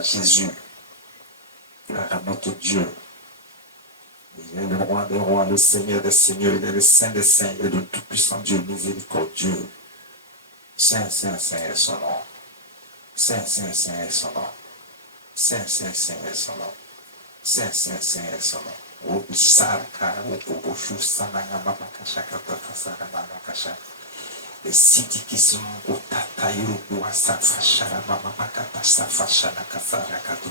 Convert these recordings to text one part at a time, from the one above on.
à Jésus, à notre Dieu. Il est le roi des rois, le Seigneur des seigneurs, il est le Saint des saints, il est le tout-puissant Dieu, miséricordieux. Saint, Saint, Saint est son nom. Saint, Saint, Saint est son nom. Saint, Saint, Saint est son nom. Saint, Saint, Saint est son nom. O Bisarka, O Poboshu, Sananga, Mabakasha, Katafasa, Mabakasha. Les sites qui sont au Tataïro, ou à Safashara, Mabakata, Safashara, Kasara, Kato.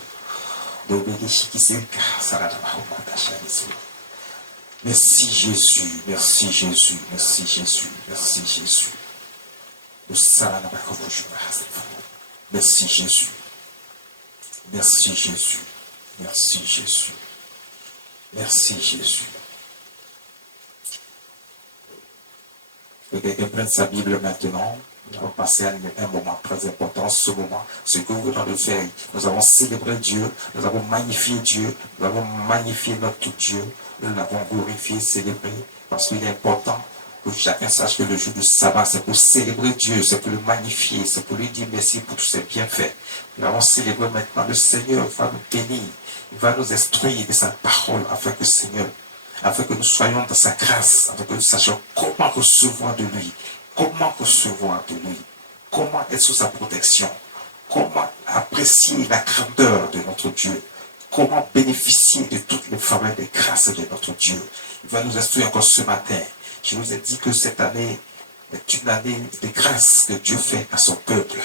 Merci Jésus, merci Jésus, merci Jésus, merci Jésus. Merci Jésus, merci Jésus, merci Jésus, merci Jésus. Que quelqu'un prenne sa Bible maintenant. Nous allons passer à un moment très important, ce moment, ce que nous venons de faire. Nous avons célébré Dieu, nous avons magnifié Dieu, nous avons magnifié notre Dieu, nous l'avons glorifié, célébré, parce qu'il est important que chacun sache que le jour du sabbat, c'est pour célébrer Dieu, c'est pour le magnifier, c'est pour lui dire merci pour tous ses bienfaits. Nous avons célébré maintenant, le Seigneur va nous bénir, il va nous instruire de sa parole, afin que le Seigneur, afin que nous soyons dans sa grâce, afin que nous sachions comment recevoir de lui. Comment recevoir de lui? Comment être sous sa protection? Comment apprécier la grandeur de notre Dieu? Comment bénéficier de toutes les faveurs et grâces de notre Dieu? Il va nous instruire encore ce matin. Je vous ai dit que cette année est une année de grâce que Dieu fait à son peuple.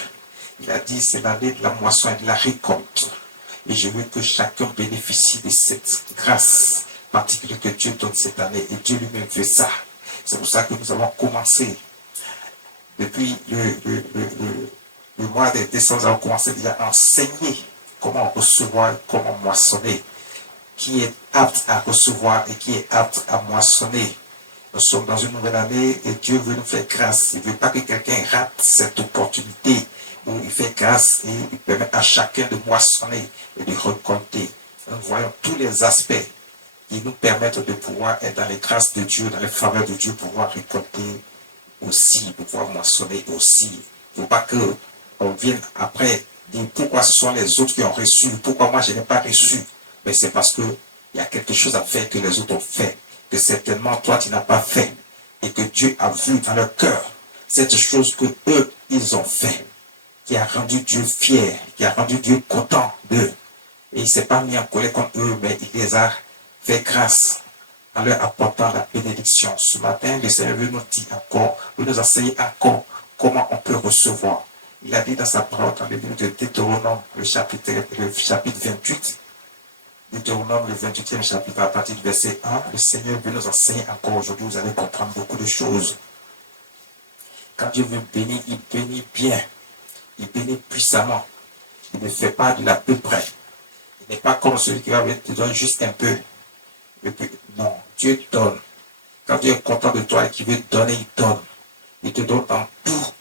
Il a dit c'est l'année de la moisson et de la récolte. Et je veux que chacun bénéficie de cette grâce particulière que Dieu donne cette année. Et Dieu lui-même fait ça. C'est pour ça que nous avons commencé. Depuis le mois de décembre, nous avons commencé déjà à enseigner comment recevoir, comment moissonner, qui est apte à recevoir et qui est apte à moissonner. Nous sommes dans une nouvelle année et Dieu veut nous faire grâce. Il ne veut pas que quelqu'un rate cette opportunité où il fait grâce et il permet à chacun de moissonner et de récolter. Nous voyons tous les aspects qui nous permettent de pouvoir être dans les grâces de Dieu, dans les faveurs de Dieu, pouvoir récolter aussi, pour pouvoir moissonner aussi. Il ne faut pas qu'on vienne après dire pourquoi ce sont les autres qui ont reçu, pourquoi moi je n'ai pas reçu. Mais c'est parce qu'il y a quelque chose à faire que les autres ont fait, que certainement toi tu n'as pas fait, et que Dieu a vu dans leur cœur cette chose que eux, ils ont fait, qui a rendu Dieu fier, qui a rendu Dieu content d'eux. Et il ne s'est pas mis en colère contre eux, mais il les a fait grâce en leur apportant la bénédiction. Ce matin, le Seigneur veut nous dire encore, veut nous enseigner encore comment on peut recevoir. Il a dit dans sa parole, dans le livre de Deutéronome, le chapitre 28, Deutéronome, le 28e chapitre, à partir du verset 1, le Seigneur veut nous enseigner encore aujourd'hui, vous allez comprendre beaucoup de choses. Quand Dieu veut bénir, il bénit bien, il bénit puissamment. Il ne fait pas de l'à peu près. Il n'est pas comme celui qui va te donner juste un peu. Et puis, non, Dieu donne. Quand Dieu est content de toi et qu'il veut te donner, il donne. Il te donne dans tout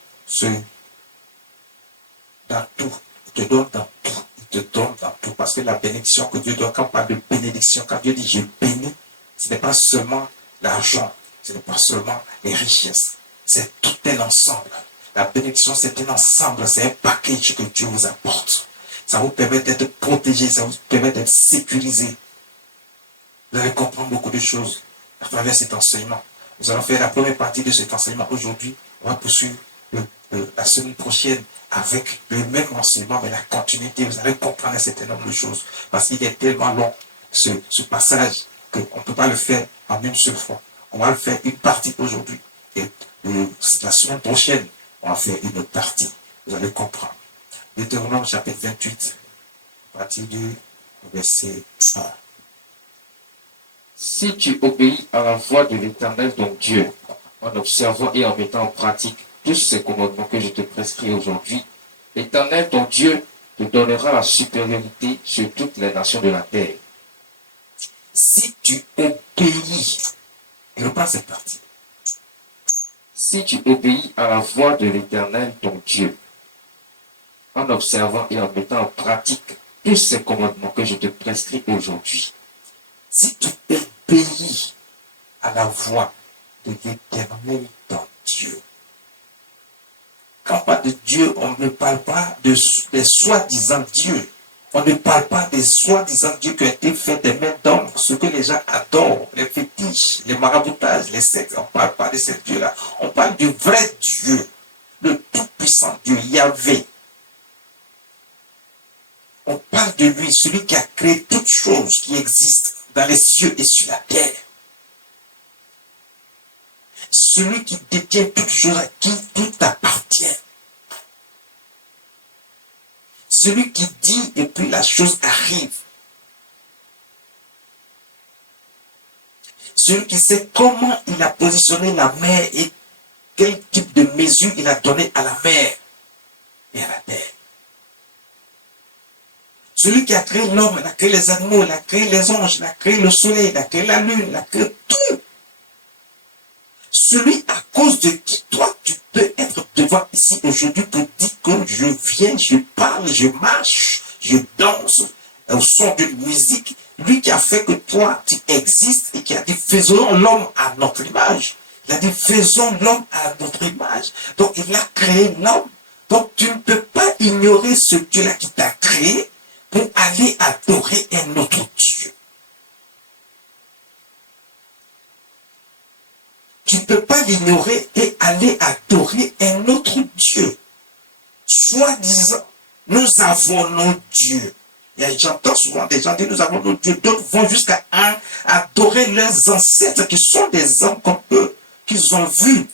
dans tout. Il te donne dans tout. Il te donne dans tout. Parce que la bénédiction que Dieu donne, quand on parle de bénédiction, quand Dieu dit je bénis, ce n'est pas seulement l'argent, ce n'est pas seulement les richesses. C'est tout un ensemble. La bénédiction, c'est un ensemble, c'est un package que Dieu vous apporte. Ça vous permet d'être protégé, ça vous permet d'être sécurisé. Vous allez comprendre beaucoup de choses à travers cet enseignement. Nous allons faire la première partie de cet enseignement aujourd'hui. On va poursuivre la semaine prochaine avec le même enseignement, mais la continuité. Vous allez comprendre un certain nombre de choses. Parce qu'il est tellement long, ce passage, qu'on ne peut pas le faire en une seule fois. On va le faire une partie aujourd'hui. Et la semaine prochaine, on va faire une autre partie. Vous allez comprendre. Deutéronome chapitre 28, à partir du verset 1. Si tu obéis à la voix de l'Éternel ton Dieu, en observant et en mettant en pratique tous ces commandements que je te prescris aujourd'hui, l'Éternel ton Dieu te donnera la supériorité sur toutes les nations de la terre. Si tu obéis, et reprends cette partie. Si tu obéis à la voix de l'Éternel ton Dieu, en observant et en mettant en pratique tous ces commandements que je te prescris aujourd'hui. Si tu obéis à la voix de l'Éternel ton Dieu. Quand on parle de Dieu, on ne parle pas des soi-disant dieux. On ne parle pas des soi-disant dieux qui ont été faits des mains d'hommes, ce que les gens adorent, les fétiches, les maraboutages, les sectes. On ne parle pas de ces dieux-là. On parle du vrai Dieu, le tout-puissant Dieu, Yahvé. On parle de lui, celui qui a créé toutes choses qui existent dans les cieux et sur la terre. Celui qui détient toutes choses, à qui tout appartient. Celui qui dit et puis la chose arrive. Celui qui sait comment il a positionné la mer et quel type de mesure il a donné à la mer et à la terre. Celui qui a créé l'homme, il a créé les animaux, il a créé les anges, il a créé le soleil, il a créé la lune, il a créé tout. Celui à cause de qui toi tu peux être devant ici aujourd'hui pour dire que je viens, je parle, je marche, je danse au son d'une musique. Lui qui a fait que toi tu existes et qui a dit faisons l'homme à notre image. Il a dit faisons l'homme à notre image. Donc il a créé l'homme. Donc tu ne peux pas ignorer ce Dieu-là qui t'a créé pour aller adorer un autre Dieu. Tu ne peux pas l'ignorer et aller adorer un autre Dieu. Soi-disant, nous avons nos dieux. Et j'entends souvent des gens dire nous avons nos dieux. D'autres vont jusqu'à adorer leurs ancêtres qui sont des hommes comme eux, qu'ils ont vus.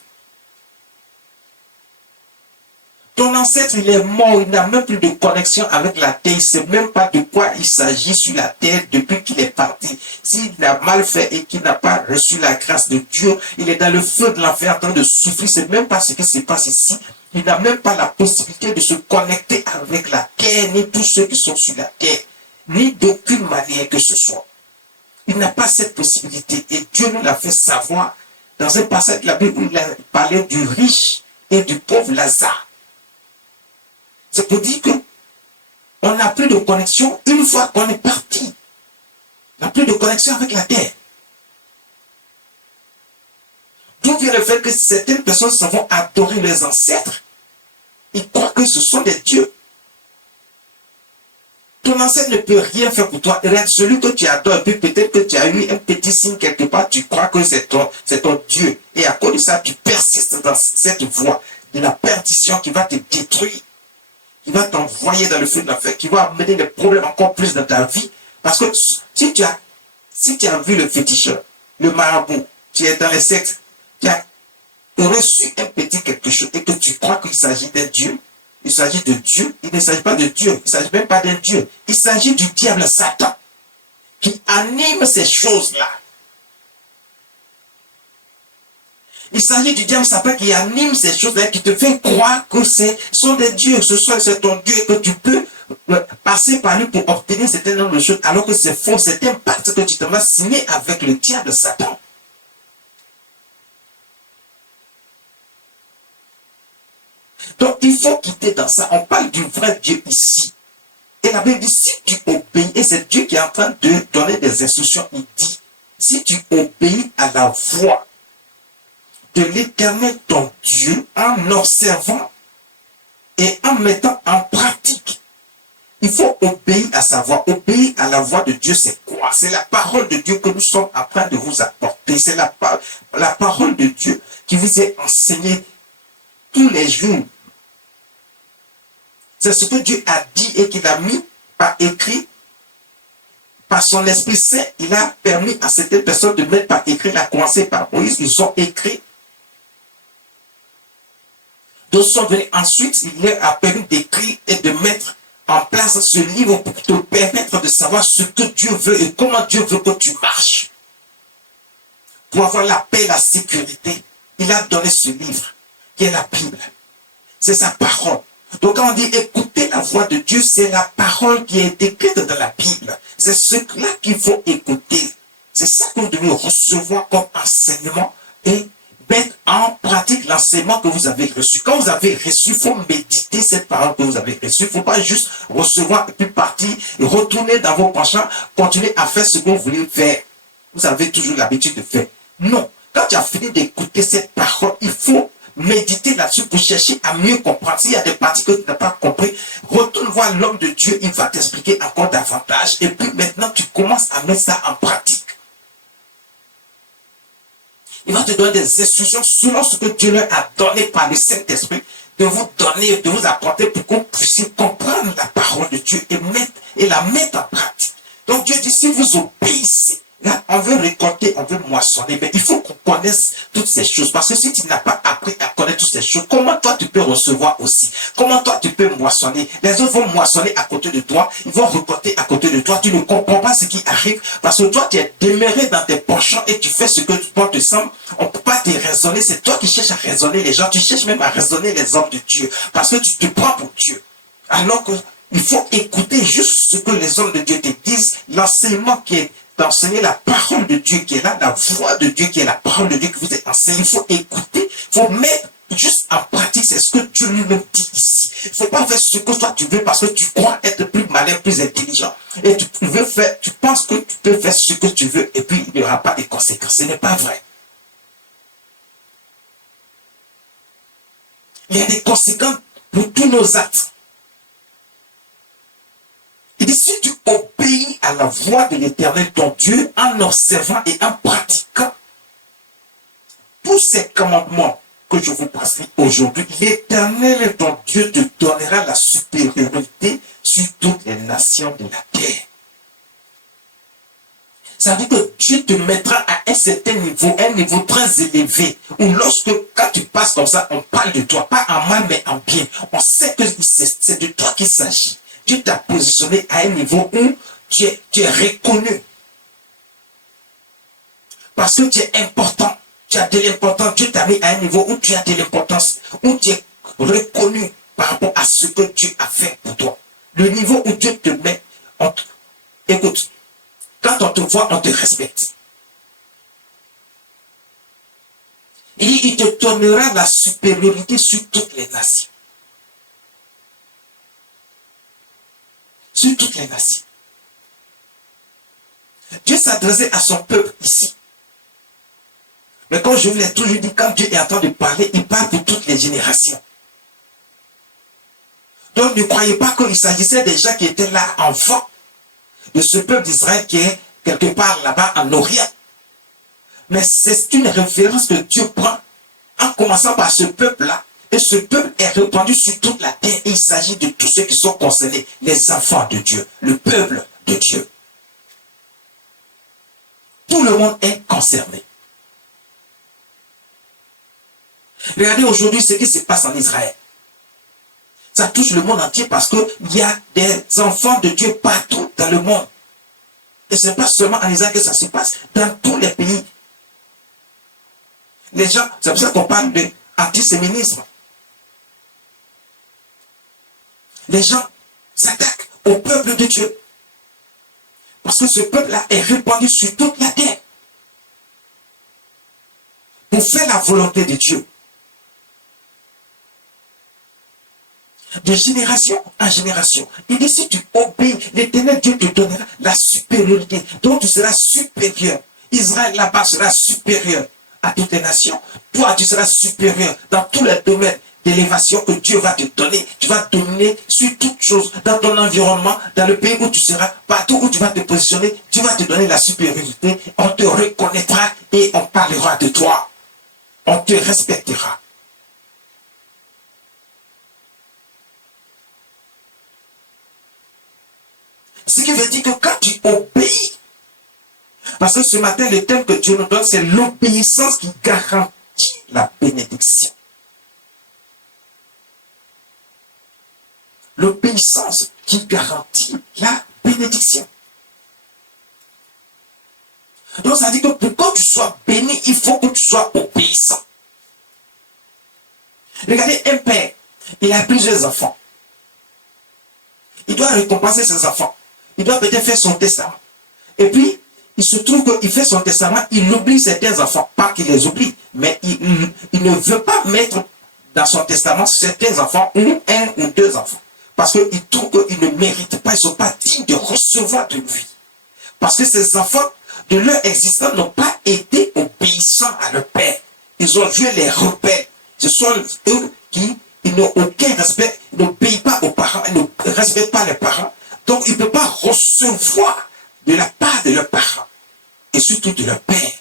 Ton ancêtre, il est mort, il n'a même plus de connexion avec la terre, il ne sait même pas de quoi il s'agit sur la terre depuis qu'il est parti. S'il a mal fait et qu'il n'a pas reçu la grâce de Dieu, il est dans le feu de l'enfer en train de souffrir, il ne sait même pas ce qui se passe ici. Il n'a même pas la possibilité de se connecter avec la terre, ni tous ceux qui sont sur la terre, ni d'aucune manière que ce soit. Il n'a pas cette possibilité et Dieu nous l'a fait savoir dans un passage de la Bible où il a parlé du riche et du pauvre Lazare. C'est pour dire que on n'a plus de connexion une fois qu'on est parti. On n'a plus de connexion avec la terre. D'où vient le fait que certaines personnes s'en vont adorer leurs ancêtres. Ils croient que ce sont des dieux. Ton ancêtre ne peut rien faire pour toi. Regarde, celui que tu adores, et puis peut-être que tu as eu un petit signe quelque part, tu crois que c'est ton Dieu. Et à cause de ça, tu persistes dans cette voie de la perdition qui va te détruire. Qui va t'envoyer dans le feu de l'enfer, qui va amener des problèmes encore plus dans ta vie. Parce que si tu as vu le féticheur, le marabout, tu es dans les sectes, tu as reçu un petit quelque chose et que tu crois qu'il s'agit d'un Dieu, il s'agit de Dieu, il ne s'agit pas de Dieu, il ne s'agit même pas d'un Dieu, il s'agit du diable Satan qui anime ces choses-là. Il s'agit du diable Satan qui anime ces choses-là, qui te fait croire que ce sont des dieux, c'est ton Dieu et que tu peux passer par lui pour obtenir certaines nombre de choses, alors que c'est faux, c'est un pacte que tu te vas signer avec le diable Satan. Donc il faut quitter dans ça. On parle du vrai Dieu ici. Et la Bible dit, si tu obéis, et c'est Dieu qui est en train de donner des instructions, il dit, si tu obéis à la voix de l'Éternel ton Dieu en observant et en mettant en pratique. Il faut obéir à sa voix. Obéir à la voix de Dieu, c'est quoi? C'est la parole de Dieu que nous sommes en train de vous apporter. C'est la parole de Dieu qui vous est enseignée tous les jours. C'est ce que Dieu a dit et qu'il a mis par écrit. Par son Esprit Saint, il a permis à certaines personnes de mettre par écrit. Il a commencé par Moïse, ils ont écrit. D'autres sont venus ensuite, il leur a permis d'écrire et de mettre en place ce livre pour te permettre de savoir ce que Dieu veut et comment Dieu veut que tu marches. Pour avoir la paix, la sécurité, il a donné ce livre qui est la Bible. C'est sa parole. Donc quand on dit écouter la voix de Dieu, c'est la parole qui est écrite dans la Bible. C'est ce-là qu'il faut écouter. C'est ça que vous devez recevoir comme enseignement et mettre en pratique l'enseignement que vous avez reçu. Quand vous avez reçu, il faut méditer cette parole que vous avez reçue. Il ne faut pas juste recevoir et puis partir et retourner dans vos penchants, continuer à faire ce que vous voulez faire. Vous avez toujours l'habitude de faire. Non. Quand tu as fini d'écouter cette parole, il faut méditer là-dessus, pour chercher à mieux comprendre. S'il y a des parties que tu n'as pas compris, retourne voir l'homme de Dieu, il va t'expliquer encore davantage. Et puis maintenant, tu commences à mettre ça en pratique. Il va te donner des instructions selon ce que Dieu leur a donné par le Saint-Esprit, de vous donner, de vous apporter pour qu'on puisse comprendre la parole de Dieu et la mettre en pratique. Donc Dieu dit, si vous obéissez, là, on veut récolter, on veut moissonner, mais il faut qu'on connaisse toutes ces choses. Parce que si tu n'as pas appris à connaître toutes ces choses, comment toi tu peux recevoir aussi? Comment toi tu peux moissonner? Les autres vont moissonner à côté de toi, ils vont récolter à côté de toi. Tu ne comprends pas ce qui arrive parce que toi tu es demeuré dans tes penchants et tu fais ce que toi te semble. On ne peut pas te raisonner, c'est toi qui cherches à raisonner les gens, tu cherches même à raisonner les hommes de Dieu parce que tu te prends pour Dieu. Alors que il faut écouter juste ce que les hommes de Dieu te disent, l'enseignement qui est d'enseigner la parole de Dieu qui est là, la voix de Dieu qui est la parole de Dieu que vous êtes enseigné. Il faut écouter, il faut mettre juste en pratique, c'est ce que Dieu lui-même dit ici. Il ne faut pas faire ce que toi tu veux parce que tu crois être plus malin, plus intelligent. Et tu penses que tu peux faire ce que tu veux et puis il n'y aura pas de conséquences. Ce n'est pas vrai. Il y a des conséquences pour tous nos actes. Il dit, si tu obéis à la voix de l'Éternel, ton Dieu, en observant et en pratiquant tous ces commandements que je vous prescris aujourd'hui, l'Éternel, ton Dieu, te donnera la supériorité sur toutes les nations de la terre. Ça veut dire que Dieu te mettra à un certain niveau très élevé, où lorsque, quand tu passes comme ça, on parle de toi, pas en mal, mais en bien. On sait que c'est de toi qu'il s'agit. Dieu t'a positionné à un niveau où tu es reconnu. Parce que tu es important. Tu as de l'importance. Dieu t'a mis à un niveau où tu as de l'importance. Où tu es reconnu par rapport à ce que Dieu a fait pour toi. Le niveau où Dieu te met. Écoute, quand on te voit, on te respecte. Il te donnera la supériorité sur toutes les nations. Sur toutes les nations. Dieu s'adressait à son peuple ici. Mais comme je vous l'ai toujours dit, quand Dieu est en train de parler, il parle pour toutes les générations. Donc ne croyez pas qu'il s'agissait des gens qui étaient là enfants de ce peuple d'Israël qui est quelque part là-bas en Orient. Mais c'est une référence que Dieu prend en commençant par ce peuple-là. Et ce peuple est répandu sur toute la terre. Et il s'agit de tous ceux qui sont concernés, les enfants de Dieu, le peuple de Dieu. Tout le monde est concerné. Regardez aujourd'hui ce qui se passe en Israël. Ça touche le monde entier parce qu'il y a des enfants de Dieu partout dans le monde. Et ce n'est pas seulement en Israël que ça se passe, dans tous les pays. Les gens, c'est pour ça qu'on parle d'antisémitisme. Les gens s'attaquent au peuple de Dieu. Parce que ce peuple-là est répandu sur toute la terre. Pour faire la volonté de Dieu. De génération en génération. Il dit, si tu obéis, l'Éternel Dieu te donnera la supériorité. Donc tu seras supérieur. Israël là-bas sera supérieur à toutes les nations. Toi, tu seras supérieur dans tous les domaines d'élévation que Dieu va te donner. Tu vas dominer sur toutes choses, dans ton environnement, dans le pays où tu seras, partout où tu vas te positionner, Dieu va te donner la supériorité. On te reconnaîtra et on parlera de toi. On te respectera. Ce qui veut dire que quand tu obéis, parce que ce matin, le thème que Dieu nous donne, c'est l'obéissance qui garantit la bénédiction. L'obéissance qui garantit la bénédiction. Donc ça dit que pour que tu sois béni, il faut que tu sois obéissant. Regardez un père, il a plusieurs enfants. Il doit récompenser ses enfants. Il doit peut-être faire son testament. Et puis, il se trouve qu'il fait son testament, il oublie certains enfants. Pas qu'il les oublie, mais il ne veut pas mettre dans son testament certains enfants, ou un ou deux enfants. Parce qu'il trouve qu'ils ne méritent pas, ils ne sont pas dignes de recevoir de lui. Parce que ces enfants, de leur existence, n'ont pas été obéissants à leur père. Ils ont joué les rebelles. Ce sont eux qui ils n'ont aucun respect, ils n'obéissent pas aux parents, ils ne respectent pas les parents. Donc, ils ne peuvent pas recevoir de la part de leurs parents et surtout de leur père.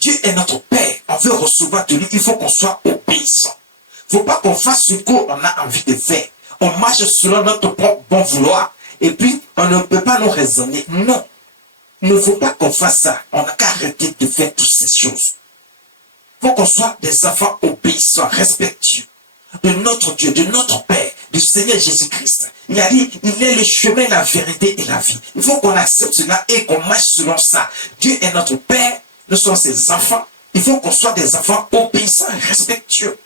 Dieu est notre Père. On veut recevoir de lui. Il faut qu'on soit obéissant. Il ne faut pas qu'on fasse ce qu'on a envie de faire. On marche selon notre propre bon vouloir. Et puis, on ne peut pas nous raisonner. Non. Il ne faut pas qu'on fasse ça. On n'a qu'à arrêter de faire toutes ces choses. Il faut qu'on soit des enfants obéissants, respectueux de notre Dieu, de notre Père, du Seigneur Jésus-Christ. Il a dit, il est le chemin, la vérité et la vie. Il faut qu'on accepte cela et qu'on marche selon ça. Dieu est notre Père. Nous sommes ses enfants. Il faut qu'on soit des enfants obéissants et respectueux.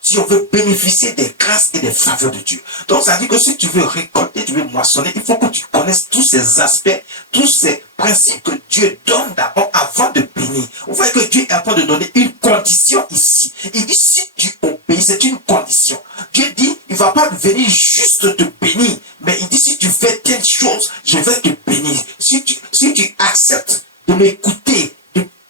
Si on veut bénéficier des grâces et des faveurs de Dieu. Donc, ça dit que si tu veux récolter, tu veux moissonner, il faut que tu connaisses tous ces aspects, tous ces principes que Dieu donne d'abord avant de bénir. Vous voyez que Dieu est en train de donner une condition ici. Il dit, si tu obéis, c'est une condition. Dieu dit, il ne va pas venir juste te bénir, mais il dit, si tu fais telle chose, je vais te bénir. Si tu acceptes de m'écouter,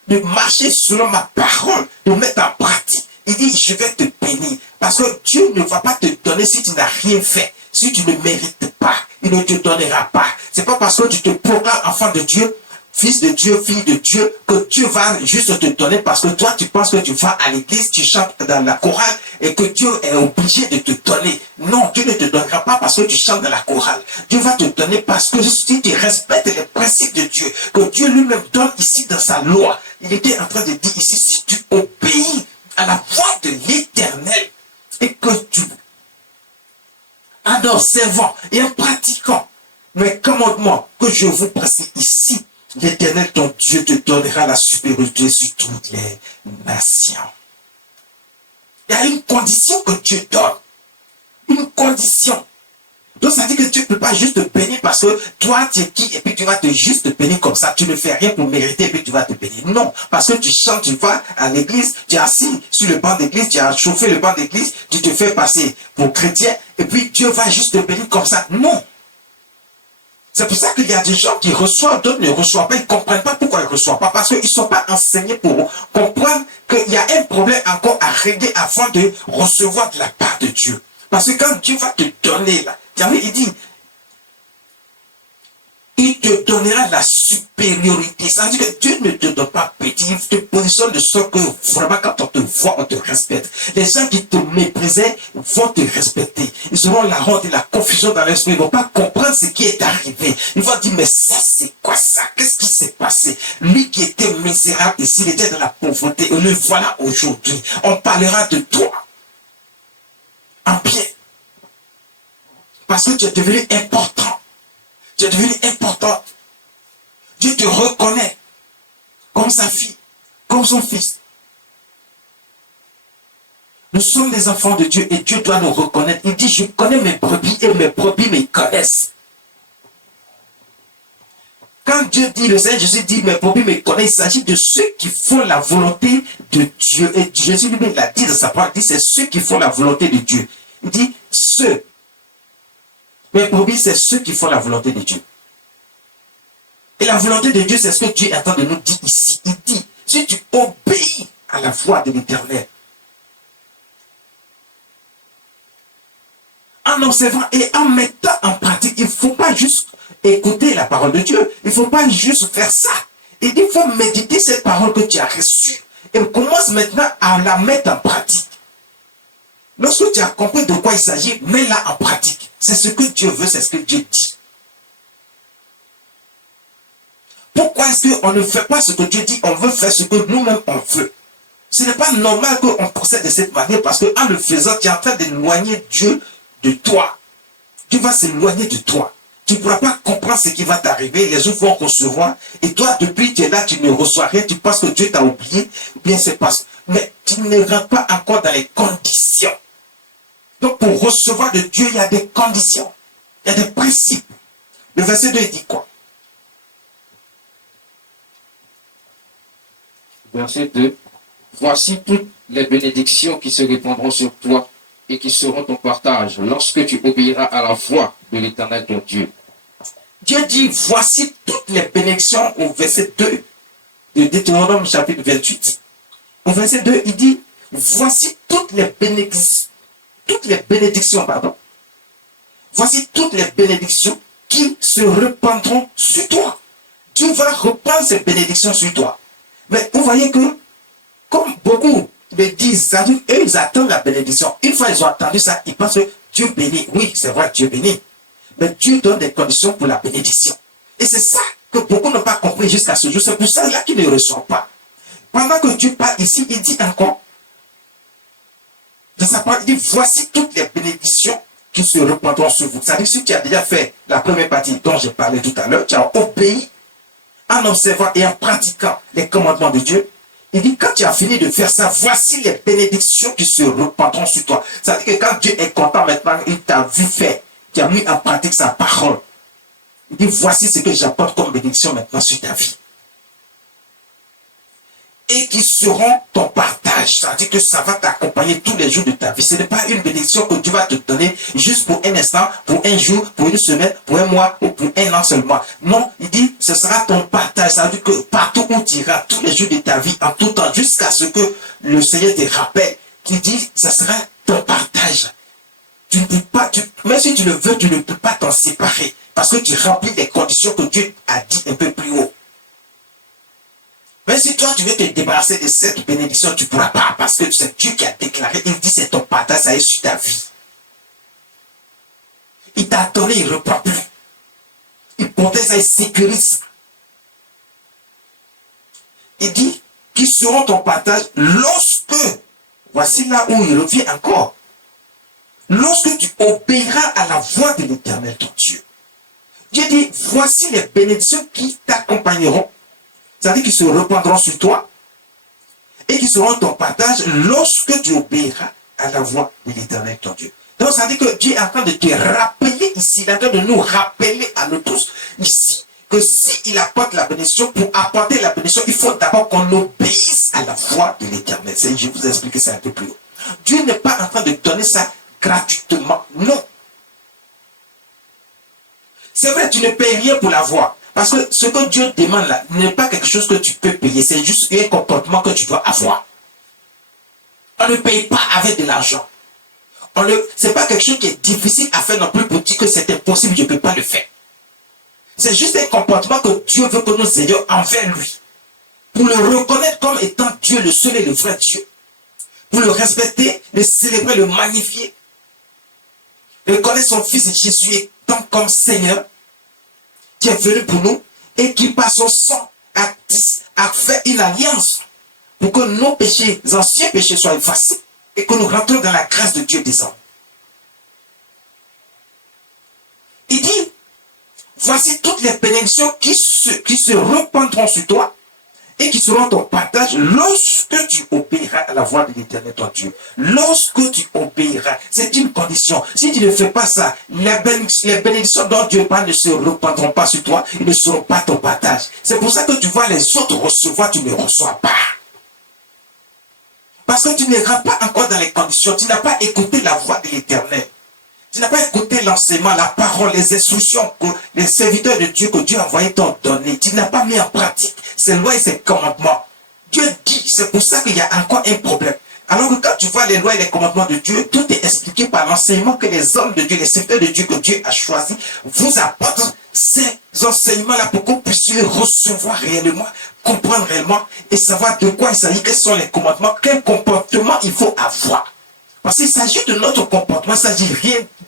de marcher selon ma parole, de mettre en pratique, il dit, je vais te bénir. Parce que Dieu ne va pas te donner si tu n'as rien fait. Si tu ne mérites pas, il ne te donnera pas. C'est pas parce que tu te proclames enfant de Dieu, fils de Dieu, fille de Dieu, que Dieu va juste te donner parce que toi, tu penses que tu vas à l'église, tu chantes dans la chorale et que Dieu est obligé de te donner. Non, Dieu ne te donnera pas parce que tu chantes dans la chorale. Dieu va te donner parce que si tu respectes les principes de Dieu, que Dieu lui-même donne ici dans sa loi. Il était en train de dire ici, si tu obéis à la voix de l'Éternel et que tu, en observant et en pratiquant mes commandements que je vous prescris ici, l'Éternel, ton Dieu, te donnera la supériorité sur toutes les nations. Il y a une condition que Dieu donne. Une condition. Donc ça dit que tu ne peux pas juste te bénir parce que toi tu es qui et puis tu vas te juste te bénir comme ça. Tu ne fais rien pour mériter et puis tu vas te bénir. Non, parce que tu chantes, tu vas à l'église, tu es assis sur le banc d'église, tu as chauffé le banc d'église, tu te fais passer pour chrétien et puis Dieu va juste te bénir comme ça. Non. C'est pour ça qu'il y a des gens qui reçoivent, d'autres ne reçoivent pas. Ils ne comprennent pas pourquoi ils ne reçoivent pas. Parce qu'ils ne sont pas enseignés pour comprendre qu'il y a un problème encore à régler avant de recevoir de la part de Dieu. Parce que quand Dieu va te donner, là, il dit, il te donnera la supériorité. Ça veut dire que Dieu ne te donne pas petit, il te positionne de sorte que vraiment quand on te voit, on te respecte. Les gens qui te méprisaient vont te respecter. Ils auront la honte et la confusion dans l'esprit. Ils ne vont pas comprendre ce qui est arrivé. Ils vont dire, mais ça c'est quoi ça? Qu'est-ce qui s'est passé? Lui qui était misérable ici, il était dans la pauvreté. Et le voilà aujourd'hui. On parlera de toi. En bien. Parce que tu es devenu important. Tu es devenu importante. Dieu te reconnaît comme sa fille, comme son fils. Nous sommes des enfants de Dieu et Dieu doit nous reconnaître. Il dit, je connais mes brebis et mes brebis me connaissent. Quand Dieu dit, le Seigneur Jésus dit, mes brebis me connaissent, il s'agit de ceux qui font la volonté de Dieu. Et Jésus lui-même l'a dit dans sa parole, il dit, c'est ceux qui font la volonté de Dieu. Il dit, ceux. Mais brebis, c'est ceux qui font la volonté de Dieu. Et la volonté de Dieu, c'est ce que Dieu est en train de nous dire ici. Il dit, si tu obéis à la voix de l'Éternel, en observant et en mettant en pratique, il ne faut pas juste écouter la parole de Dieu. Il ne faut pas juste faire ça. Il dit, il faut méditer cette parole que tu as reçue. Et commence maintenant à la mettre en pratique. Lorsque tu as compris de quoi il s'agit, mets-la en pratique. C'est ce que Dieu veut, c'est ce que Dieu dit. Pourquoi est-ce qu'on ne fait pas ce que Dieu dit? On veut faire ce que nous-mêmes on veut. Ce n'est pas normal qu'on procède de cette manière parce qu'en le faisant, tu es en train d'éloigner Dieu de toi. Dieu va s'éloigner de toi. Tu ne pourras pas comprendre ce qui va t'arriver. Les autres vont recevoir. Et toi, depuis que tu es là, tu ne reçois rien. Tu penses que Dieu t'a oublié. Bien, c'est parce... Mais tu ne rentres pas encore dans les conditions. Donc, pour recevoir de Dieu, il y a des conditions. Il y a des principes. Le verset 2, il dit quoi? Verset 2. Voici toutes les bénédictions qui se répandront sur toi et qui seront ton partage lorsque tu obéiras à la voix de l'Éternel ton Dieu. Dieu dit, voici toutes les bénédictions au verset 2 de Deutéronome chapitre 28. Au verset 2, il dit, voici toutes les bénédictions, pardon. Voici toutes les bénédictions qui se répandront sur toi. Dieu va reprendre ces bénédictions sur toi. Mais vous voyez que, comme beaucoup le disent, eux, ils attendent la bénédiction. Une fois ils ont entendu ça, ils pensent que Dieu bénit. Oui, c'est vrai, Dieu bénit. Mais Dieu donne des conditions pour la bénédiction. Et c'est ça que beaucoup n'ont pas compris jusqu'à ce jour. C'est pour ça là qu'ils ne reçoivent pas. Pendant que Dieu parle ici, il dit encore, de sa part, il dit, voici toutes les bénédictions qui se répandront sur vous. C'est-à-dire que si tu as déjà fait la première partie dont j'ai parlé tout à l'heure, tu as obéi en observant et en pratiquant les commandements de Dieu. Il dit, quand tu as fini de faire ça, voici les bénédictions qui se répandront sur toi. C'est-à-dire que quand Dieu est content maintenant, il t'a vu faire, tu as mis en pratique sa parole. Il dit, voici ce que j'apporte comme bénédiction maintenant sur ta vie. Et qui seront ton partage. C'est-à-dire que ça va t'accompagner tous les jours de ta vie. Ce n'est pas une bénédiction que Dieu va te donner juste pour un instant, pour un jour, pour une semaine, pour un mois ou pour un an seulement. Non, il dit, ce sera ton partage. C'est-à-dire que partout où tu iras, tous les jours de ta vie, en tout temps, jusqu'à ce que le Seigneur te rappelle, qui dit, ce sera ton partage. Tu ne peux pas, même si tu le veux, tu ne peux pas t'en séparer. Parce que tu remplis les conditions que Dieu a dit un peu plus haut. Mais si toi, tu veux te débarrasser de cette bénédiction, tu ne pourras pas, parce que c'est Dieu qui a déclaré, il dit c'est ton partage, ça est sur ta vie. Il t'a donné, il ne reprend plus. Il protège ça, il sécurise. Il dit qu'ils seront ton partage lorsque, voici là où il revient encore, lorsque tu obéiras à la voix de l'Éternel ton Dieu. Dieu dit, voici les bénédictions qui t'accompagneront. C'est-à-dire qu'ils se répandront sur toi et qui seront ton partage lorsque tu obéiras à la voix de l'Éternel ton Dieu. Donc ça veut dire que Dieu est en train de te rappeler ici, il est en train de nous rappeler à nous tous ici, que s'il apporte la bénédiction, pour apporter la bénédiction, il faut d'abord qu'on obéisse à la voix de l'Éternel. Je vais vous expliquer ça un peu plus haut. Dieu n'est pas en train de donner ça gratuitement, non. C'est vrai, tu ne payes rien pour la voix. Parce que ce que Dieu demande là n'est pas quelque chose que tu peux payer, c'est juste un comportement que tu dois avoir. On ne paye pas avec de l'argent. Ce n'est pas quelque chose qui est difficile à faire non plus pour dire que c'est impossible, je ne peux pas le faire. C'est juste un comportement que Dieu veut que nous ayons envers lui. Pour le reconnaître comme étant Dieu, le seul et le vrai Dieu. Pour le respecter, le célébrer, le magnifier. Reconnaître son Fils Jésus étant comme Seigneur, qui est venu pour nous et qui par son sang a fait une alliance pour que nos péchés, les anciens péchés soient effacés et que nous rentrons dans la grâce de Dieu désormais. Il dit, voici toutes les bénédictions qui se répandront sur toi et qui seront ton partage lorsque tu obéiras à la voix de l'Éternel ton Dieu. Lorsque tu obéiras, c'est une condition. Si tu ne fais pas ça, les bénédictions dont Dieu parle ne se répandront pas sur toi, ils ne seront pas ton partage. C'est pour ça que tu vois les autres recevoir, tu ne reçois pas. Parce que tu ne rentres pas encore dans les conditions, tu n'as pas écouté la voix de l'Éternel. Tu n'as pas écouté l'enseignement, la parole, les instructions que les serviteurs de Dieu que Dieu a envoyés t'ont donné. Tu n'as pas mis en pratique ses lois et ses commandements. Dieu dit, c'est pour ça qu'il y a encore un problème. Alors que quand tu vois les lois et les commandements de Dieu, tout est expliqué par l'enseignement que les hommes de Dieu, les serviteurs de Dieu que Dieu a choisis, vous apportent ces enseignements-là pour que vous puissiez recevoir réellement, comprendre réellement et savoir de quoi il s'agit, quels sont les commandements, quel comportement il faut avoir. Parce qu'il s'agit de notre comportement, il ne s'agit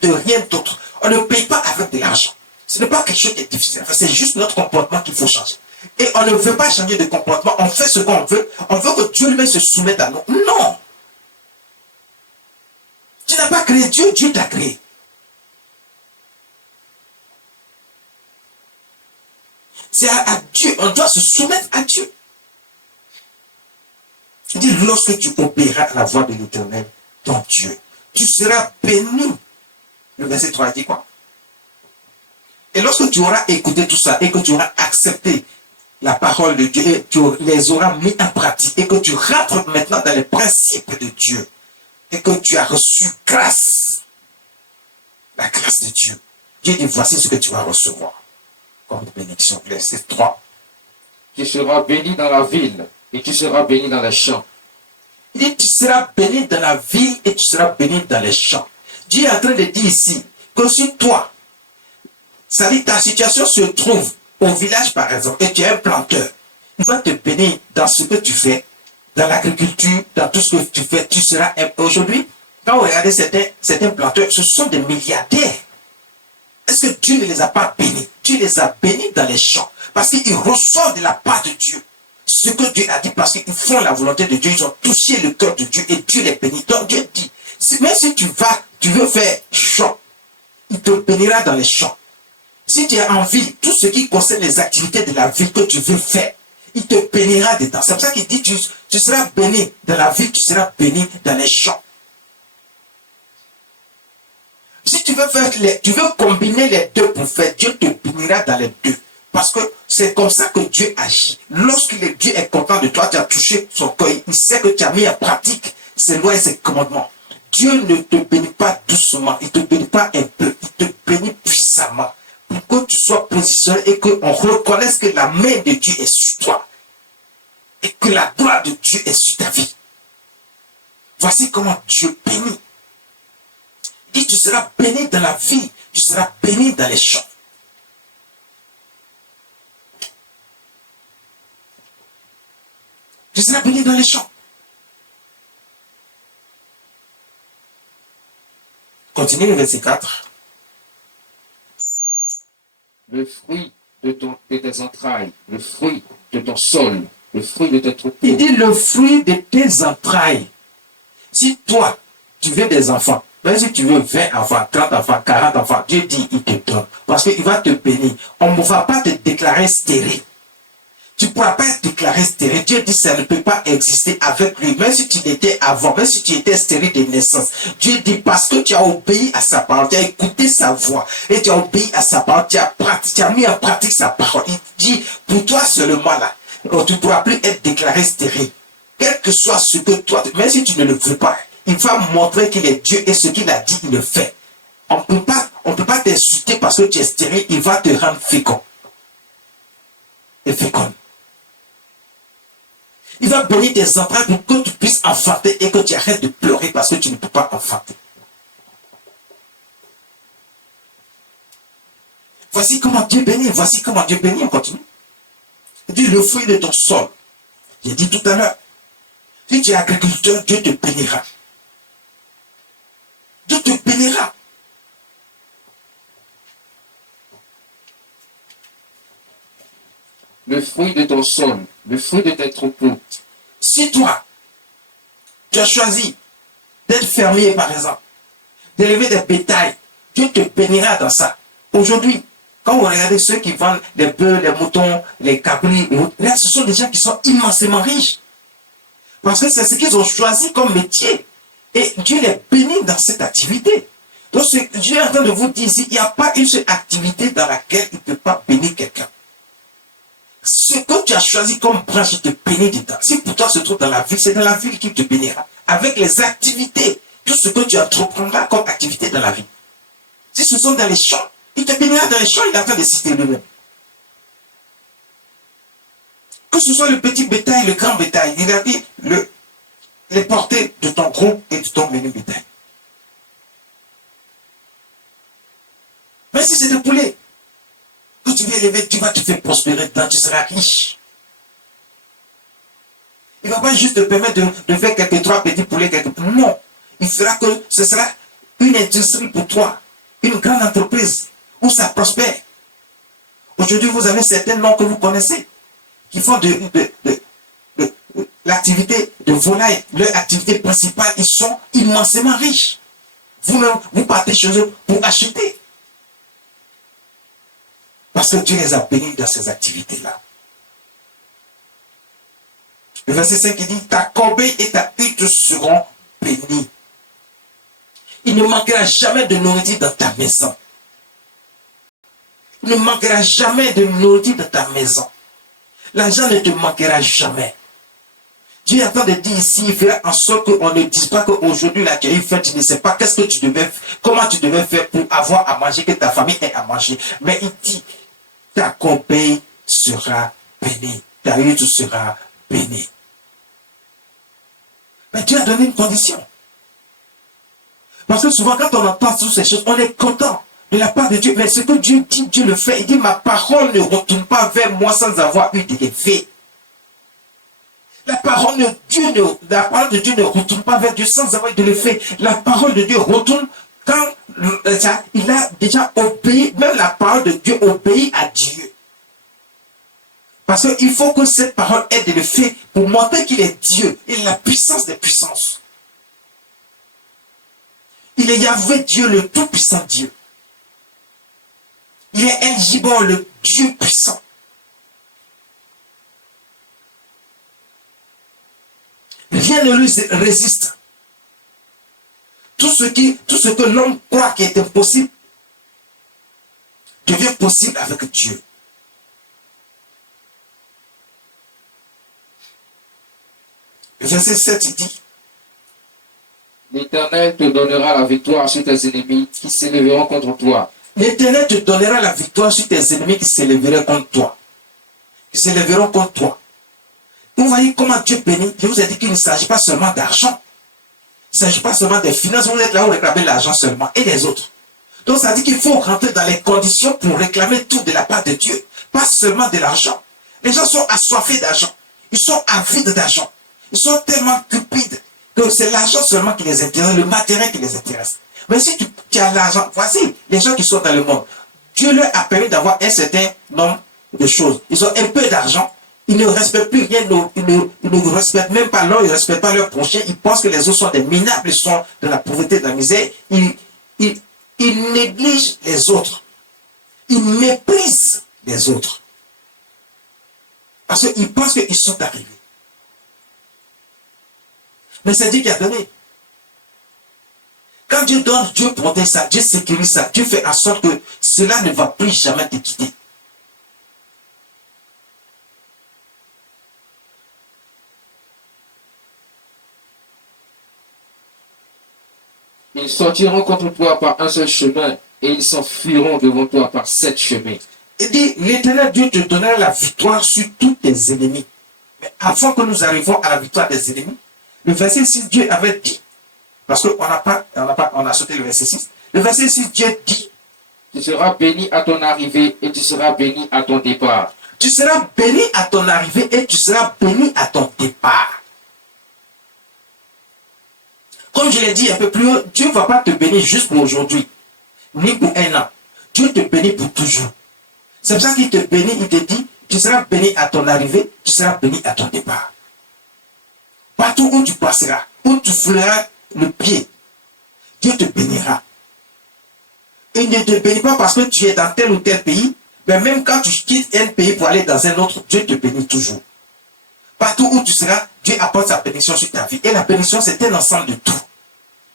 de rien d'autre. On ne paye pas avec de l'argent. Ce n'est pas quelque chose qui est difficile. C'est juste notre comportement qu'il faut changer. Et on ne veut pas changer de comportement. On fait ce qu'on veut. On veut que Dieu lui-même se soumette à nous. Non. Tu n'as pas créé Dieu, Dieu t'a créé. C'est à Dieu. On doit se soumettre à Dieu. Il dit, lorsque tu obéiras à la voix de l'Éternel, ton Dieu, tu seras béni. Le verset 3 dit quoi? Et lorsque tu auras écouté tout ça et que tu auras accepté la parole de Dieu et tu les auras mis en pratique et que tu rentres maintenant dans les principes de Dieu et que tu as reçu grâce, la grâce de Dieu, Dieu dit voici ce que tu vas recevoir comme bénédiction. Verset 3. Tu seras béni dans la ville et tu seras béni dans les champs. Il dit, tu seras béni dans la ville et tu seras béni dans les champs. Dieu est en train de dire ici que si toi, c'est-à-dire ta situation se trouve au village par exemple, et tu es un planteur, il va te bénir dans ce que tu fais, dans l'agriculture, dans tout ce que tu fais, tu seras aujourd'hui, quand vous regardez certains planteurs, ce sont des milliardaires. Est-ce que Dieu ne les a pas bénis? Dieu les a bénis dans les champs, parce qu'ils reçoivent de la part de Dieu ce que Dieu a dit, parce qu'ils font la volonté de Dieu, ils ont touché le cœur de Dieu, et Dieu les bénit. Donc Dieu dit, même si tu veux faire champ, il te bénira dans les champs. Si tu es en ville, tout ce qui concerne les activités de la ville que tu veux faire, il te bénira dedans. C'est pour ça qu'il dit, tu seras béni dans la ville, tu seras béni dans les champs. Si tu veux combiner les deux pour faire, Dieu te bénira dans les deux. Parce que c'est comme ça que Dieu agit. Lorsque Dieu est content de toi, tu as touché son cœur, il sait que tu as mis en pratique ses lois et ses commandements. Dieu ne te bénit pas doucement, il ne te bénit pas un peu, il te bénit puissamment. Pour que tu sois positionné et qu'on reconnaisse que la main de Dieu est sur toi. Et que la gloire de Dieu est sur ta vie. Voici comment Dieu bénit. Il dit, tu seras béni dans la vie, tu seras béni dans les champs. Tu seras béni dans les champs. Continue le verset 4. Le fruit de tes entrailles, le fruit de ton sol, le fruit de tes troupeaux. Il dit le fruit de tes entrailles. Si toi, tu veux des enfants, même si tu veux 20 enfants, 30 enfants, 40 enfants, Dieu dit, il te donne. Parce qu'il va te bénir. On ne va pas te déclarer stérile. Tu ne pourras pas être déclaré stérile. Dieu dit, ça ne peut pas exister avec lui. Même si tu l'étais avant, même si tu étais stérile de naissance. Dieu dit, parce que tu as obéi à sa parole, tu as écouté sa voix, et tu as obéi à sa parole, tu as mis en pratique sa parole. Il dit, pour toi seulement là, tu ne pourras plus être déclaré stérile. Quel que soit ce que toi, même si tu ne le veux pas, il va montrer qu'il est Dieu et ce qu'il a dit, il le fait. On ne peut pas t'insulter parce que tu es stérile, il va te rendre fécond. Et fécond. Il va bénir tes entrailles pour que tu puisses enfanter et que tu arrêtes de pleurer parce que tu ne peux pas enfanter. Voici comment Dieu bénit, voici comment Dieu bénit, on continue. Il dit le fruit de ton sol. J'ai dit tout à l'heure, si tu es agriculteur, Dieu te bénira. Dieu te bénira. Le fruit de ton sol, le fruit de tes troupeaux. Si toi, tu as choisi d'être fermier, par exemple, d'élever des bétails, Dieu te bénira dans ça. Aujourd'hui, quand vous regardez ceux qui vendent les bœufs, les moutons, les cabris, là, ce sont des gens qui sont immensément riches. Parce que c'est ce qu'ils ont choisi comme métier. Et Dieu les bénit dans cette activité. Donc, Dieu est en train de vous dire ici, il n'y a pas une seule activité dans laquelle il ne peut pas bénir quelqu'un. Ce que tu as choisi comme branche, il te bénit dedans. Si pour toi se trouve dans la ville, c'est dans la ville qu'il te bénira. Avec les activités, tout ce que tu entreprendras comme activité dans la vie. Si ce sont dans les champs, il te bénira dans les champs, il est en train de citer lui-même. Que ce soit le petit bétail, le grand bétail, il a dit les portées de ton gros et de ton menu bétail. Mais si c'est des poulets, que tu veux élever, tu vas te faire prospérer dedans, tu seras riche. Il ne va pas juste te permettre de faire quelques 3 petits poulets, non. Il fera que ce sera une industrie pour toi, une grande entreprise où ça prospère. Aujourd'hui, vous avez certains noms que vous connaissez qui font de l'activité de volaille, leur activité principale, ils sont immensément riches. Vous-même, vous partez chez eux pour acheter. Parce que Dieu les a bénis dans ces activités-là. Le verset 5, il dit, ta corbeille et ta hutte seront bénies. Il ne manquera jamais de nourriture dans ta maison. Il ne manquera jamais de nourriture dans ta maison. L'argent ne te manquera jamais. Dieu est en train de dire ici, il fera en sorte qu'on ne dise pas qu'aujourd'hui, là, tu as eu faim, tu ne sais pas qu'est-ce que tu devais, comment tu devais faire pour avoir à manger, que ta famille ait à manger. Mais il dit, ta corbeille sera bénie, ta hutte sera bénie. Mais Dieu a donné une condition. Parce que souvent, quand on entend toutes ces choses, on est content de la part de Dieu. Mais ce que Dieu dit, Dieu le fait. Il dit, ma parole ne retourne pas vers moi sans avoir eu des effets. La parole de Dieu ne retourne pas vers Dieu sans avoir eu de l'effet. La parole de Dieu retourne quand il a déjà obéi. Même la parole de Dieu obéit à Dieu. Parce qu'il faut que cette parole ait de l'effet pour montrer qu'il est Dieu. Il est la puissance des puissances. Il est Yahvé Dieu, le tout-puissant Dieu. Il est El Gibor, le Dieu puissant. Rien ne lui résiste. Tout ce que l'homme croit qui est impossible devient possible avec Dieu. Le verset 7, il dit, l'Éternel te donnera la victoire sur tes ennemis qui s'élèveront contre toi. l'Éternel te donnera la victoire sur tes ennemis qui s'élèveront contre toi. Qui s'élèveront contre toi. Vous voyez comment Dieu bénit. Je vous ai dit qu'il ne s'agit pas seulement d'argent. Il ne s'agit pas seulement des finances. Vous êtes là où réclamez l'argent seulement et les autres. Donc ça dit qu'il faut rentrer dans les conditions pour réclamer tout de la part de Dieu. Pas seulement de l'argent. Les gens sont assoiffés d'argent. Ils sont avides d'argent. Ils sont tellement cupides que c'est l'argent seulement qui les intéresse, le matériel qui les intéresse. Mais si tu as l'argent, voici les gens qui sont dans le monde. Dieu leur a permis d'avoir un certain nombre de choses. Ils ont un peu d'argent. Ils ne respectent plus rien. Ils ne respectent même pas l'homme. Ils ne respectent pas leur prochain. Ils pensent que les autres sont des minables. Ils sont de la pauvreté, de la misère. Ils négligent les autres. Ils méprisent les autres. Parce qu'ils pensent qu'ils sont arrivés. Mais c'est Dieu qui a donné. Quand Dieu donne, Dieu protège ça, Dieu sécurise ça, Dieu fait en sorte que cela ne va plus jamais te quitter. Ils sortiront contre toi par un seul chemin et ils s'enfuiront devant toi par 7 chemins. Il dit, l'Éternel Dieu te donnera la victoire sur tous tes ennemis. Mais avant que nous arrivions à la victoire des ennemis, le verset 6, Dieu avait dit, parce qu'on a sauté le verset 6, le verset 6, Dieu dit, tu seras béni à ton arrivée et tu seras béni à ton départ. Tu seras béni à ton arrivée et tu seras béni à ton départ. Comme je l'ai dit un peu plus haut, Dieu ne va pas te bénir juste pour aujourd'hui, ni pour un an. Dieu te bénit pour toujours. C'est pour ça qu'il te bénit, il te dit, tu seras béni à ton arrivée, tu seras béni à ton départ. Partout où tu passeras, où tu fouleras le pied, Dieu te bénira. Il ne te bénit pas parce que tu es dans tel ou tel pays, mais même quand tu quittes un pays pour aller dans un autre, Dieu te bénit toujours. Partout où tu seras, Dieu apporte sa bénédiction sur ta vie. Et la bénédiction, c'est un ensemble de tout.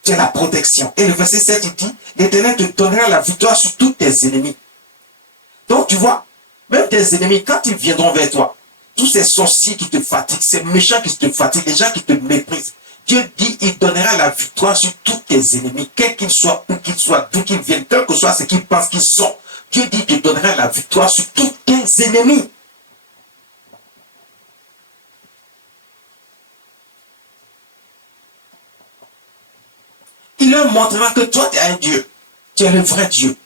C'est la protection. Et le verset 7, il dit, l'Éternel te donnera la victoire sur tous tes ennemis. Donc tu vois, même tes ennemis, quand ils viendront vers toi, tous ces sorciers qui te fatiguent, ces méchants qui te fatiguent, les gens qui te méprisent, Dieu dit, il donnera la victoire sur tous tes ennemis, quels qu'ils soient, où qu'ils soient, d'où qu'ils viennent, quel que soit ce qu'ils pensent qu'ils sont. Dieu dit, il te donnera la victoire sur tous tes ennemis. Il leur montrera que toi, tu es un Dieu. Tu es le vrai Dieu.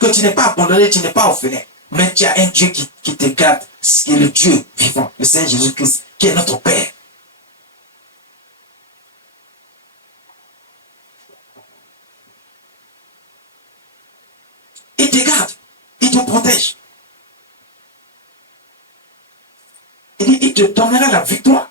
Que tu n'es pas abandonné, tu n'es pas orphelin. Mais tu as un Dieu qui te garde, qui est le Dieu vivant, le Seigneur Jésus-Christ, qui est notre Père. Il te garde, il te protège. Il dit, il te donnera la victoire.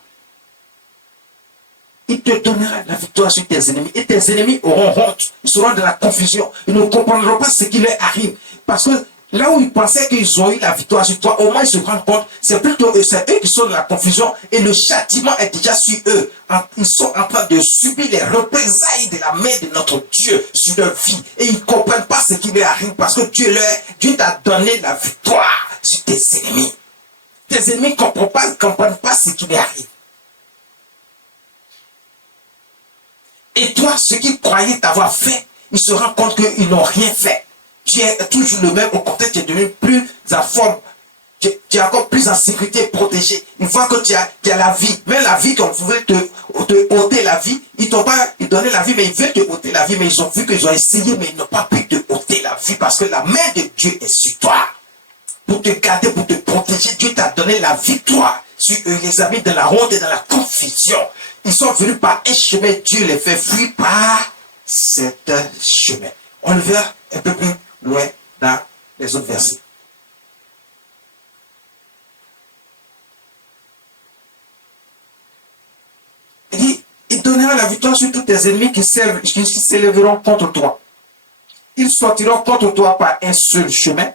Il te donnera la victoire sur tes ennemis. Et tes ennemis auront honte. Ils seront dans la confusion. Ils ne comprendront pas ce qui leur arrive. Parce que là où ils pensaient qu'ils ont eu la victoire sur toi, au moins ils se rendent compte, c'est plutôt eux, c'est eux qui sont dans la confusion. Et le châtiment est déjà sur eux. Ils sont en train de subir les représailles de la main de notre Dieu sur leur vie. Et ils ne comprennent pas ce qui leur arrive. Parce que Dieu t'a donné la victoire sur tes ennemis. Tes ennemis ne comprennent pas ce qui leur arrive. Et toi, ceux qui croyaient t'avoir fait, ils se rendent compte qu'ils n'ont rien fait. Tu es toujours le même, au contraire, tu es devenu plus en forme. Tu es encore plus en sécurité, protégé. Une fois que tu as la vie, même la vie qu'on pouvait te ôter la vie. Ils t'ont pas donné la vie, mais ils veulent te ôter la vie. Mais ils ont vu qu'ils ont essayé, mais ils n'ont pas pu te ôter la vie parce que la main de Dieu est sur toi. Pour te garder, pour te protéger, Dieu t'a donné la victoire sur eux. Les a mis dans la honte et dans la confusion. Ils sont venus par un chemin, Dieu les fait fuir par cet chemin. On le verra un peu plus loin dans les autres versets. Il dit, il donnera la victoire sur tous tes ennemis qui s'élèveront contre toi. Ils sortiront contre toi par un seul chemin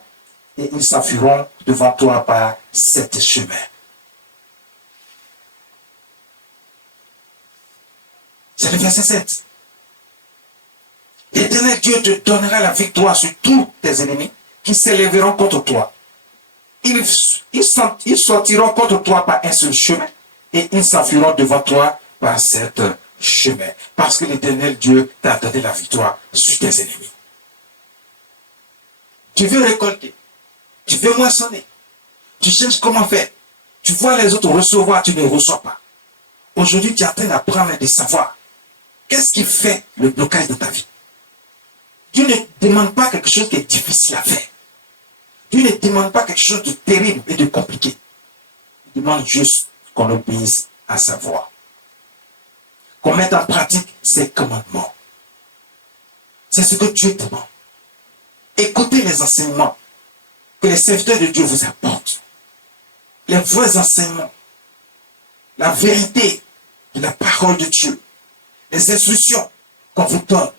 et ils s'enfuiront devant toi par sept chemins. C'est le verset 7. L'Éternel Dieu te donnera la victoire sur tous tes ennemis qui s'élèveront contre toi. Ils sortiront contre toi par un seul chemin et ils s'enfuiront devant toi par sept chemins. Parce que l'Éternel Dieu t'a donné la victoire sur tes ennemis. Tu veux récolter, tu veux moissonner, tu cherches comment faire. Tu vois les autres recevoir, tu ne reçois pas. Aujourd'hui, tu es en train d'apprendre et de savoir qu'est-ce qui fait le blocage de ta vie. Dieu ne demande pas quelque chose qui est difficile à faire. Dieu ne demande pas quelque chose de terrible et de compliqué. Il demande juste qu'on obéisse à sa voix. Qu'on mette en pratique ses commandements. C'est ce que Dieu demande. Écoutez les enseignements que les serviteurs de Dieu vous apportent. Les vrais enseignements. La vérité de la parole de Dieu. Les instructions qu'on vous donne.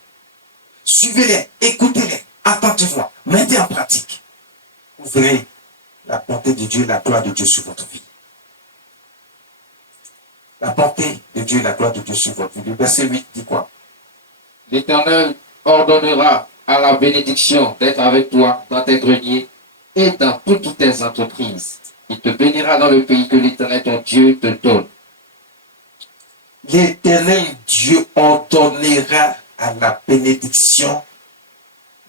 Suivez-les, écoutez-les, attentivement, mettez en pratique. Vous verrez la bonté de Dieu, la gloire de Dieu sur votre vie. La bonté de Dieu, la gloire de Dieu sur votre vie. Le verset 8 dit quoi? L'Éternel ordonnera à la bénédiction d'être avec toi dans tes greniers et dans toutes tes entreprises. Il te bénira dans le pays que l'Éternel ton Dieu te donne. L'Éternel Dieu ordonnera à la bénédiction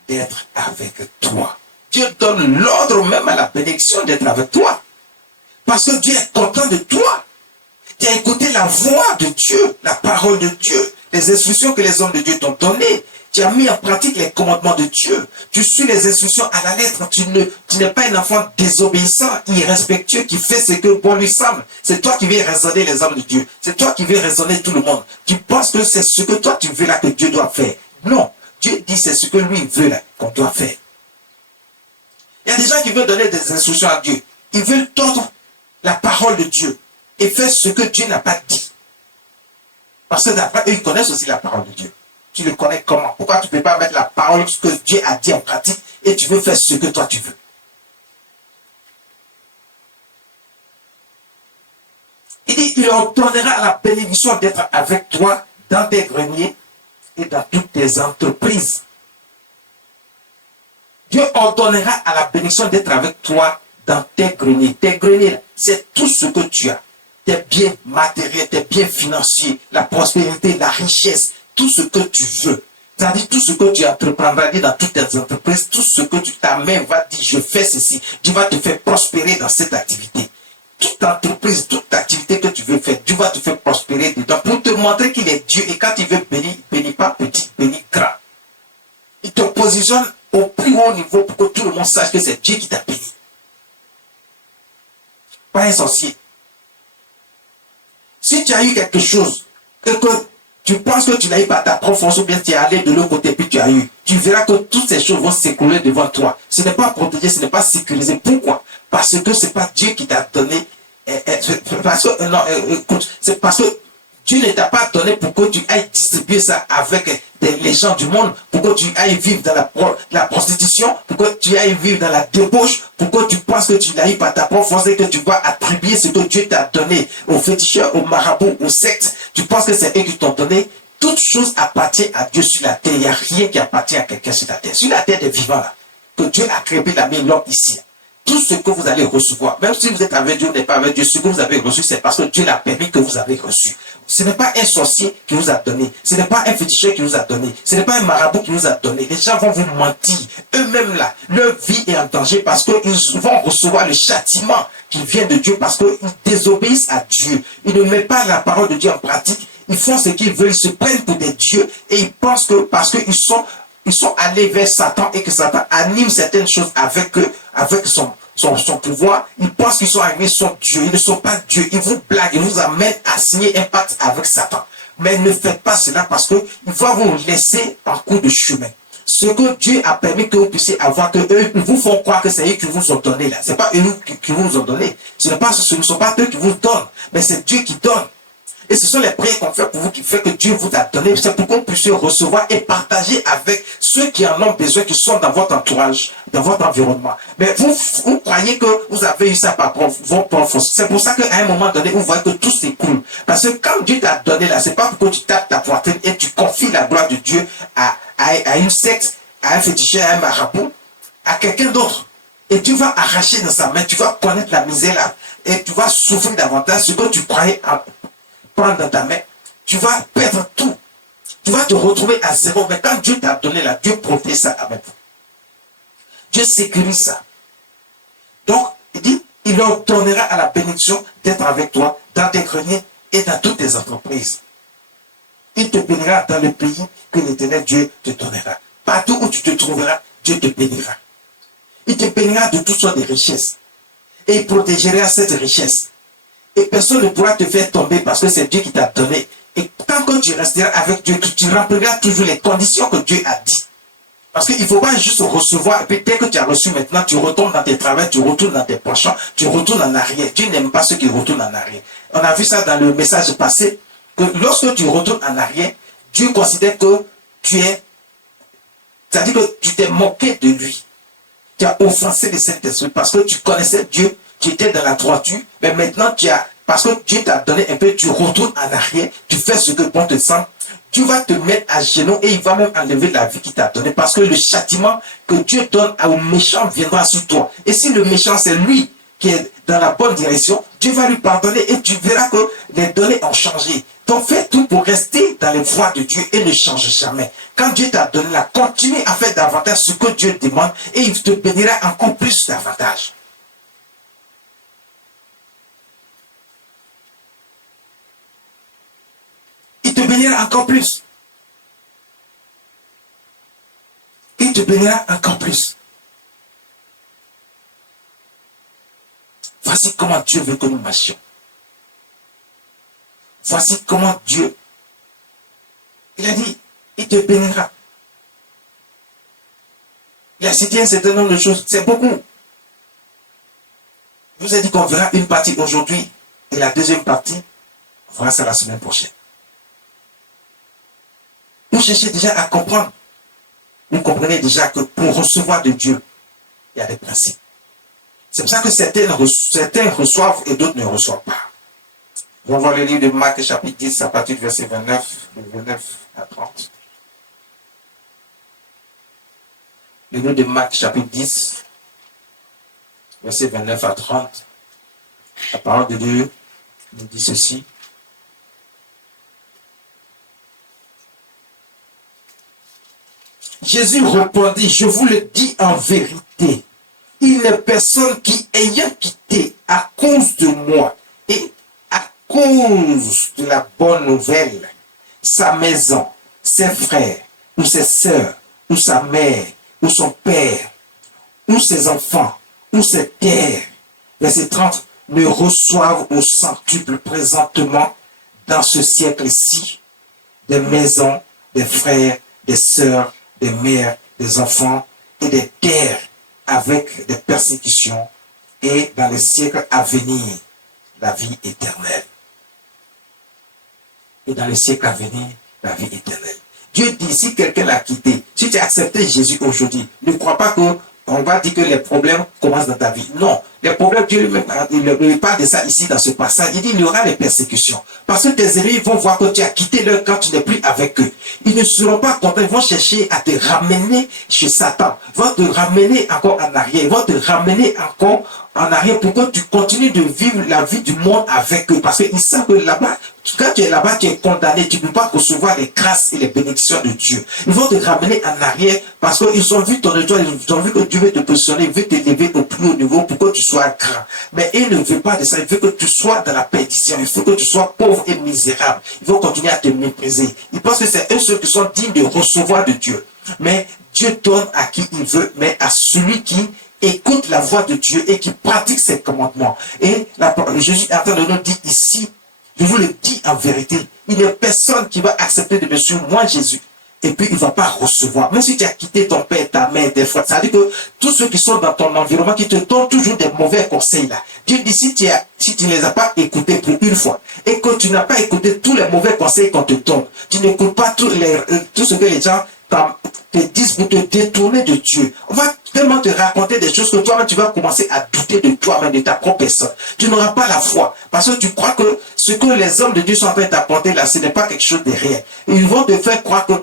d'être avec toi. Dieu donne l'ordre même à la bénédiction d'être avec toi. Parce que Dieu est content de toi. Tu as écouté la voix de Dieu, la parole de Dieu, les instructions que les hommes de Dieu t'ont données. Tu as mis en pratique les commandements de Dieu. Tu suis les instructions à la lettre. Tu n'es pas un enfant désobéissant, irrespectueux, qui fait ce que bon lui semble. C'est toi qui veux raisonner les hommes de Dieu. C'est toi qui veux raisonner tout le monde. Tu penses que c'est ce que toi tu veux là que Dieu doit faire. Non. Dieu dit c'est ce que lui veut là qu'on doit faire. Il y a des gens qui veulent donner des instructions à Dieu. Ils veulent tordre la parole de Dieu et faire ce que Dieu n'a pas dit. Parce que d'après eux, ils connaissent aussi la parole de Dieu. Tu le connais comment? Pourquoi tu ne peux pas mettre la parole que Dieu a dit en pratique et tu veux faire ce que toi tu veux? Il dit, il ordonnera la bénédiction d'être avec toi dans tes greniers et dans toutes tes entreprises. Dieu ordonnera à la bénédiction d'être avec toi dans tes greniers. Tes greniers, c'est tout ce que tu as. Tes biens matériels, tes biens financiers, la prospérité, la richesse, tout ce que tu veux. C'est-à-dire tout ce que tu entreprendras dans toutes tes entreprises, tout ce que ta main va dire, je fais ceci, Dieu va te faire prospérer dans cette activité. Toute entreprise, toute activité que tu veux faire, Dieu va te faire prospérer dedans pour te montrer qu'il est Dieu. Et quand il veut bénir, bénis pas petit, bénis grand. Il te positionne au plus haut niveau pour que tout le monde sache que c'est Dieu qui t'a béni. Pas un sorcier. Si tu as eu quelque chose, que tu penses que tu l'as eu par ta propre force ou bien tu es allé de l'autre côté puis tu as eu, tu verras que toutes ces choses vont s'écrouler devant toi. Ce n'est pas protégé, ce n'est pas sécurisé. Pourquoi? Parce que ce n'est pas Dieu qui t'a donné. C'est parce que Dieu ne t'a pas donné pour que tu ailles distribuer ça avec les gens du monde, pour que tu ailles vivre dans la prostitution, pour que tu ailles vivre dans la débauche, pour que tu penses que tu l'as eu par ta propre force et que tu vas attribuer ce que Dieu t'a donné aux féticheurs, aux marabouts, aux sectes. Tu penses que c'est eux qui t'ont donné. Toute chose appartient à Dieu sur la terre. Il n'y a rien qui appartient à quelqu'un sur la terre. Sur la terre des vivants, là, que Dieu a créé la mis l'homme ici. Tout ce que vous allez recevoir, même si vous êtes avec Dieu ou n'êtes pas avec Dieu, ce que vous avez reçu, c'est parce que Dieu l'a permis que vous avez reçu. Ce n'est pas un sorcier qui vous a donné. Ce n'est pas un féticheur qui vous a donné. Ce n'est pas un marabout qui vous a donné. Les gens vont vous mentir. Eux-mêmes là, leur vie est en danger parce qu'ils vont recevoir le châtiment qui vient de Dieu parce qu'ils désobéissent à Dieu. Ils ne mettent pas la parole de Dieu en pratique. ils font ce qu'ils veulent, ils se prennent pour des dieux et ils pensent que parce qu'ils sont allés vers Satan et que Satan anime certaines choses avec eux, avec son pouvoir, ils pensent qu'ils sont arrivés, ils sont Dieu, ils ne sont pas Dieu, ils vous blaguent, ils vous amènent à signer un pacte avec Satan. Mais ne faites pas cela parce qu'il va vous laisser en cours de chemin. Ce que Dieu a permis que vous puissiez avoir, que eux vous font croire que c'est eux qui vous ont donné là. Ce n'est pas eux qui vous ont donné. Ce ne sont pas eux qui vous donnent, mais c'est Dieu qui donne. Et ce sont les prières qu'on fait pour vous qui fait que Dieu vous a donné. C'est pour qu'on puisse recevoir et partager avec ceux qui en ont besoin, qui sont dans votre entourage, dans votre environnement. Mais vous croyez que vous avez eu ça par vos propres forces. C'est pour ça qu'à un moment donné, vous voyez que tout s'écoule. Parce que quand Dieu t'a donné là, c'est pas pour que tu tapes ta poitrine et tu confies la gloire de Dieu à une secte, à un féticheur, à un marabout, à quelqu'un d'autre. Et tu vas arracher dans sa main, tu vas connaître la misère là, et tu vas souffrir davantage ce que tu croyais prendre dans ta main. Tu vas perdre tout. Tu vas te retrouver à zéro. Mais quand Dieu t'a donné là, Dieu protège ça avec vous. Dieu sécurise ça. Donc, il dit, il leur donnera à la bénédiction d'être avec toi dans tes greniers et dans toutes tes entreprises. Il te bénira dans le pays que l'Éternel Dieu te donnera. Partout où tu te trouveras, Dieu te bénira. Il te bénira de toutes sortes de richesses. Et il protégera cette richesse. Et personne ne pourra te faire tomber parce que c'est Dieu qui t'a donné. Et tant que tu resteras avec Dieu, tu rempliras toujours les conditions que Dieu a dit. Parce qu'il ne faut pas juste recevoir, et puis dès que tu as reçu maintenant, tu retournes dans tes travaux, tu retournes dans tes penchants, tu retournes en arrière. Dieu n'aime pas ceux qui retournent en arrière. On a vu ça dans le message passé, que lorsque tu retournes en arrière, Dieu considère que tu es, c'est-à-dire que tu t'es moqué de lui. Tu as offensé le Saint-Esprit parce que tu connaissais Dieu, tu étais dans la droiture, mais maintenant parce que Dieu t'a donné un peu, tu retournes en arrière, tu fais ce que bon te semble, tu vas te mettre à genoux et il va même enlever la vie qu'il t'a donnée parce que le châtiment que Dieu donne au méchant viendra sur toi. Et si le méchant c'est lui qui est dans la bonne direction, Dieu va lui pardonner et tu verras que les données ont changé. Donc fais tout pour rester dans les voies de Dieu et ne change jamais. Quand Dieu t'a donné là, continue à faire davantage ce que Dieu demande et il te bénira encore plus davantage. Il te bénira encore plus. Il te bénira encore plus. Voici comment Dieu veut que nous marchions. Voici comment Dieu, il a dit, il te bénira. Il a cité un certain nombre de choses, c'est beaucoup. Je vous ai dit qu'on verra une partie aujourd'hui et la deuxième partie, on verra ça la semaine prochaine. Vous cherchez déjà à comprendre. Vous comprenez déjà que pour recevoir de Dieu, il y a des principes. C'est pour ça que certains reçoivent et d'autres ne reçoivent pas. On va voir le livre de Marc, chapitre 10, à partir du verset 29 à 30. Le livre de Marc, chapitre 10, verset 29 à 30. La parole de Dieu nous dit ceci. Jésus répondit, je vous le dis en vérité, il n'est personne qui, ayant quitté à cause de moi et à cause de la bonne nouvelle, sa maison, ses frères, ou ses sœurs, ou sa mère, ou son père, ou ses enfants, ou ses terres, verset 30, ne reçoivent au centuple présentement dans ce siècle-ci des maisons, des frères, des sœurs, des mères, des enfants et des terres avec des persécutions et dans les siècles à venir, la vie éternelle. Et dans les siècles à venir, la vie éternelle. Dieu dit, si quelqu'un l'a quitté, si tu as accepté Jésus aujourd'hui, ne crois pas qu'on va dire que les problèmes commencent dans ta vie. Non, les problèmes, Dieu lui-même, il parle de ça ici dans ce passage. Il dit, il y aura des persécutions. Parce que tes ennemis vont voir que tu as quitté leur quand tu n'es plus avec eux. Ils ne seront pas contents, ils vont chercher à te ramener chez Satan. Ils vont te ramener encore en arrière. Ils vont te ramener encore en arrière pour que tu continues de vivre la vie du monde avec eux. Parce qu'ils savent que là-bas, quand tu es là-bas, tu es condamné. Tu ne peux pas recevoir les grâces et les bénédictions de Dieu. Ils vont te ramener en arrière parce qu'ils ont vu ton étoile, ils ont vu que Dieu veut te positionner, veut t'élever au plus haut niveau pour que tu sois sois grand. Mais il ne veut pas de ça. Il veut que tu sois dans la perdition. Il faut que tu sois pauvre et misérable. Ils vont continuer à te mépriser. Ils pensent que c'est eux ceux qui sont dignes de recevoir de Dieu. Mais Dieu donne à qui il veut, mais à celui qui écoute la voix de Dieu et qui pratique ses commandements. Et Jésus est en train de nous dire ici, je vous le dis en vérité, il n'y a personne qui va accepter de me suivre, moi Jésus, et puis il ne va pas recevoir. Même si tu as quitté ton père, ta mère, tes frères, ça veut dire que tous ceux qui sont dans ton environnement, qui te donnent toujours des mauvais conseils là, Dieu dit si tu ne les as pas écoutés pour une fois, et que tu n'as pas écouté tous les mauvais conseils qu'on te donne, tu n'écoutes pas tout ce que les gens te disent pour te détourner de Dieu. On va tellement te raconter des choses que toi-même tu vas commencer à douter de toi-même, de ta propre personne. Tu n'auras pas la foi parce que tu crois que ce que les hommes de Dieu sont en train de t'apporter là, ce n'est pas quelque chose de réel. Et ils vont te faire croire que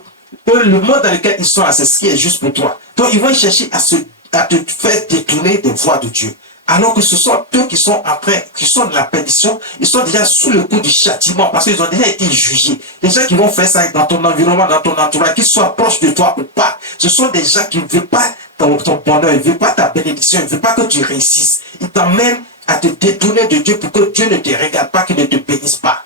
le monde dans lequel ils sont là, c'est ce qui est juste pour toi. Donc ils vont chercher à te faire détourner des voies de Dieu. Alors que ce sont eux qui sont de la perdition, ils sont déjà sous le coup du châtiment parce qu'ils ont déjà été jugés. Les gens qui vont faire ça dans ton environnement, dans ton entourage, qu'ils soient proches de toi ou pas, ce sont des gens qui ne veulent pas ton bonheur, ils ne veulent pas ta bénédiction, ils ne veulent pas que tu réussisses. Ils t'emmènent à te détourner de Dieu pour que Dieu ne te regarde pas, qu'il ne te bénisse pas.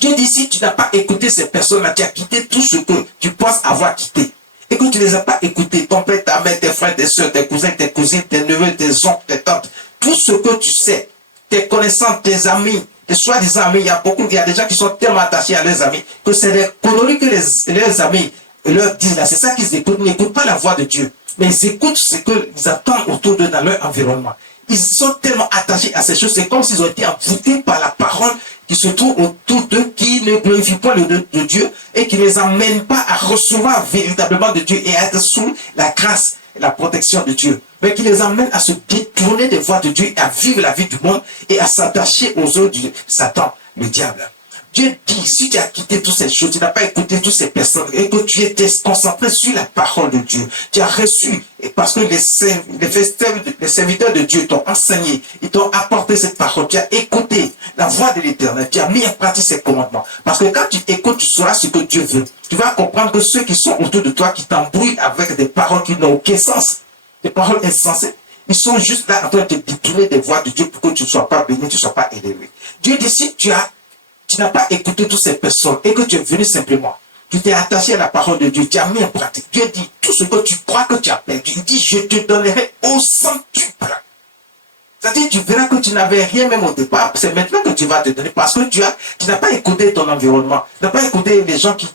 Dieu dit, si tu n'as pas écouté ces personnes-là, tu as quitté tout ce que tu penses avoir quitté. Et que tu ne les as pas écoutés, ton père, ta mère, tes frères, tes soeurs, tes cousins, tes cousines, tes neveux, tes oncles, tes tantes, tout ce que tu sais, tes connaissances, tes amis, tes soi-disant amis, il y a des gens qui sont tellement attachés à leurs amis que c'est des conneries que leurs amis leur disent là. C'est ça qu'ils écoutent. Ils n'écoutent pas la voix de Dieu, mais ils écoutent ce qu'ils attendent autour d'eux dans leur environnement. Ils sont tellement attachés à ces choses, c'est comme s'ils ont été envoûtés par la parole qui se trouve autour d'eux, qui ne glorifie pas le nom de Dieu et qui ne les emmène pas à recevoir véritablement de Dieu et à être sous la grâce et la protection de Dieu, mais qui les emmène à se détourner des voies de Dieu, à vivre la vie du monde et à s'attacher aux œuvres de Satan, le diable. Dieu dit, si tu as quitté toutes ces choses, tu n'as pas écouté toutes ces personnes et que tu étais concentré sur la parole de Dieu, tu as reçu, et parce que les serviteurs de Dieu t'ont enseigné, ils t'ont apporté cette parole, tu as écouté la voix de l'Éternel, tu as mis en pratique ses commandements. Parce que quand tu écoutes, tu sauras ce que Dieu veut. Tu vas comprendre que ceux qui sont autour de toi, qui t'embrouillent avec des paroles qui n'ont aucun sens, des paroles insensées, ils sont juste là en train de te détourner des voies de Dieu pour que tu ne sois pas béni, tu ne sois pas élevé. Dieu dit, si tu n'as pas écouté toutes ces personnes et que tu es venu simplement, tu t'es attaché à la parole de Dieu, tu as mis en pratique. Dieu dit, tout ce que tu crois que tu as perdu, il dit, je te donnerai au centuple. C'est-à-dire, tu verras que tu n'avais rien même au départ, c'est maintenant que tu vas te donner parce que tu n'as pas écouté ton environnement, tu n'as pas écouté les gens qui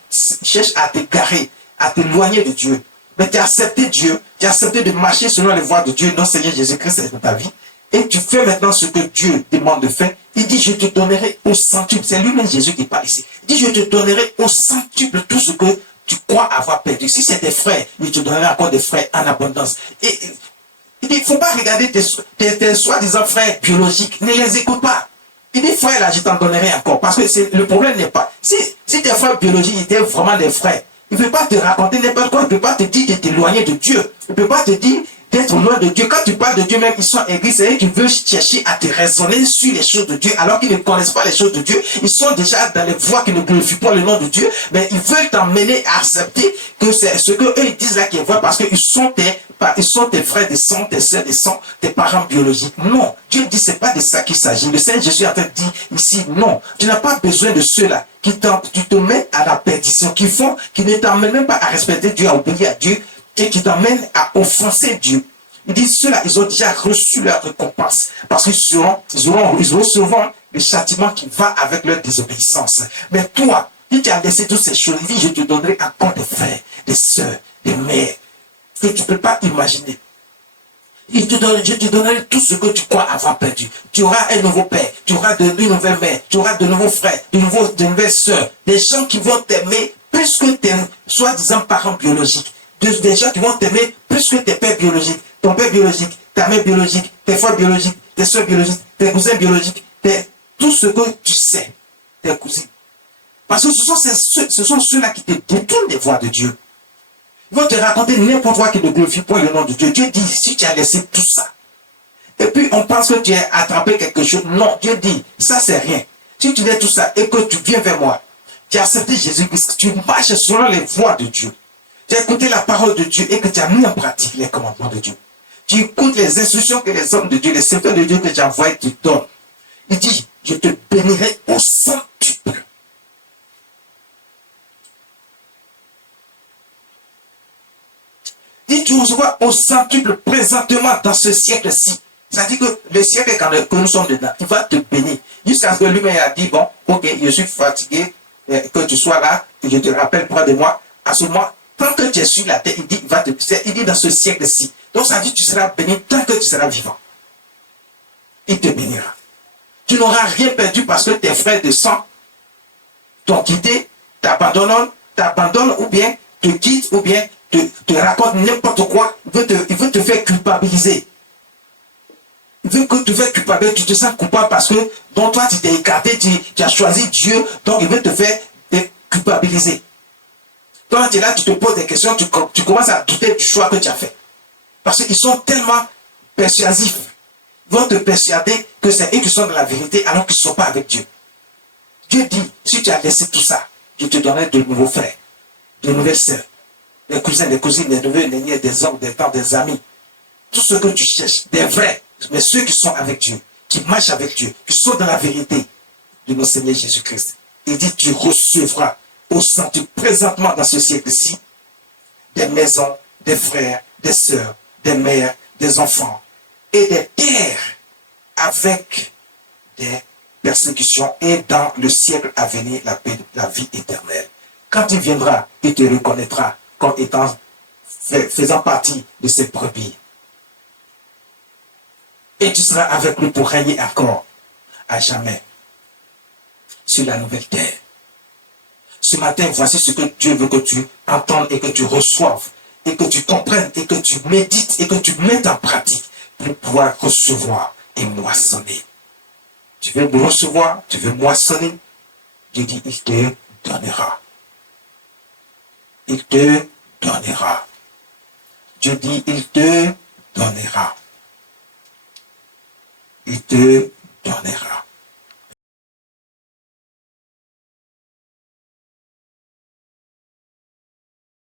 cherchent à t'égarer, à t'éloigner de Dieu. Mais tu as accepté Dieu, tu as accepté de marcher selon les voies de Dieu, non Seigneur Jésus-Christ dans ta vie. Et tu fais maintenant ce que Dieu demande de faire. Il dit, je te donnerai au centuple. C'est lui-même Jésus qui parle ici. Il dit, je te donnerai au centuple tout ce que tu crois avoir perdu. Si c'est des frères, il te donnerai encore des frères en abondance. Et il dit, il ne faut pas regarder tes soi-disant frères biologiques. Ne les écoute pas. Il dit, frère, là, je t'en donnerai encore. Parce que le problème n'est pas. Si tes frères biologiques étaient vraiment des frères, il ne peut pas te raconter n'importe quoi. Il ne peut pas te dire de t'éloigner de Dieu. Il ne peut pas te dire d'être loin de Dieu. Quand tu parles de Dieu, même ils sont aigris, c'est eux qui veulent chercher à te raisonner sur les choses de Dieu, alors qu'ils ne connaissent pas les choses de Dieu. Ils sont déjà dans les voies qui ne glorifient pas le nom de Dieu, mais ils veulent t'emmener à accepter que c'est ce que eux ils disent là qui est vrai, parce qu'ils sont tes frères de sang, tes sœurs de sang, tes parents biologiques. Non, Dieu dit c'est pas de ça qu'il s'agit. Le Seigneur Jésus a dit ici, non, tu n'as pas besoin de ceux-là qui te mettent à la perdition, qui ne t'emmènent même pas à respecter Dieu, à obéir à Dieu, et qui t'emmènent à offenser Dieu. Il dit ceux-là, ils ont déjà reçu leur récompense. Parce qu'ils recevront le châtiment qui va avec leur désobéissance. Mais toi, si tu as laissé toutes ces choses, il dit, je te donnerai encore des frères, des sœurs, des mères, que tu ne peux pas imaginer. Je te donnerai tout ce que tu crois avoir perdu. Tu auras un nouveau père, tu auras de nouvelles mères, tu auras de nouveaux frères, de nouvelles sœurs, des gens qui vont t'aimer plus que tes soi-disant parents biologiques. Des gens qui vont t'aimer plus que tes pères biologiques, ton père biologique, ta mère biologique, tes frères biologiques, tes soeurs biologiques, tes cousins biologiques, tout ce que tu sais, tes cousines. Parce que ce sont ceux-là qui te détournent des voies de Dieu. Ils vont te raconter n'importe quoi qui ne glorifie pas le nom de Dieu. Dieu dit, si tu as laissé tout ça, et puis on pense que tu as attrapé quelque chose. Non, Dieu dit, ça c'est rien. Si tu laisses tout ça et que tu viens vers moi, tu as accepté Jésus-Christ, tu marches selon les voies de Dieu. Tu as écouté la parole de Dieu et que tu as mis en pratique les commandements de Dieu. Tu écoutes les instructions que les hommes de Dieu, les serviteurs de Dieu que tu envoies te donnent. Il dit, je te bénirai au centuple. Il dit, tu recevras au centuple présentement dans ce siècle-ci. C'est-à-dire que le siècle que nous sommes dedans, il va te bénir. Jusqu'à ce que lui-même a dit, bon, ok, je suis fatigué, que tu sois là, et je te rappelle près de moi. À ce moment, tant que tu es sur la terre, il dit, il dit dans ce siècle-ci. Donc ça dit, tu seras béni tant que tu seras vivant. Il te bénira. Tu n'auras rien perdu parce que tes frères de sang t'ont quitté, t'abandonnent ou bien te quittent, ou bien te racontent n'importe quoi. Il veut te faire culpabiliser. Il veut que tu te fasses culpabiliser, tu te sens coupable parce que donc toi tu t'es écarté, tu as choisi Dieu, donc il veut te faire culpabiliser. Donc tu es là, tu te poses des questions, tu commences à douter du choix que tu as fait. Parce qu'ils sont tellement persuasifs. Ils vont te persuader que c'est eux qui sont dans la vérité alors qu'ils ne sont pas avec Dieu. Dieu dit, si tu as laissé tout ça, je te donnerai de nouveaux frères, de nouvelles sœurs, des cousins, des cousines, des neveux, des nièces, des hommes, des tantes, des amis. Tout ce que tu cherches, des vrais, mais ceux qui sont avec Dieu, qui marchent avec Dieu, qui sont dans la vérité de notre Seigneur Jésus-Christ. Il dit, tu recevras au centre présentement dans ce siècle-ci des maisons, des frères, des sœurs, des mères, des enfants et des terres avec des persécutions et dans le siècle à venir la paix, la vie éternelle. Quand il viendra, il te reconnaîtra comme étant faisant partie de ses brebis. Et tu seras avec lui pour régner encore à jamais sur la nouvelle terre. Ce matin, voici ce que Dieu veut que tu entendes et que tu reçoives et que tu comprennes et que tu médites et que tu mettes en pratique pour pouvoir recevoir et moissonner. Tu veux me recevoir, tu veux moissonner. Dieu dit, il te donnera. Il te donnera. Dieu dit, il te donnera. Il te donnera.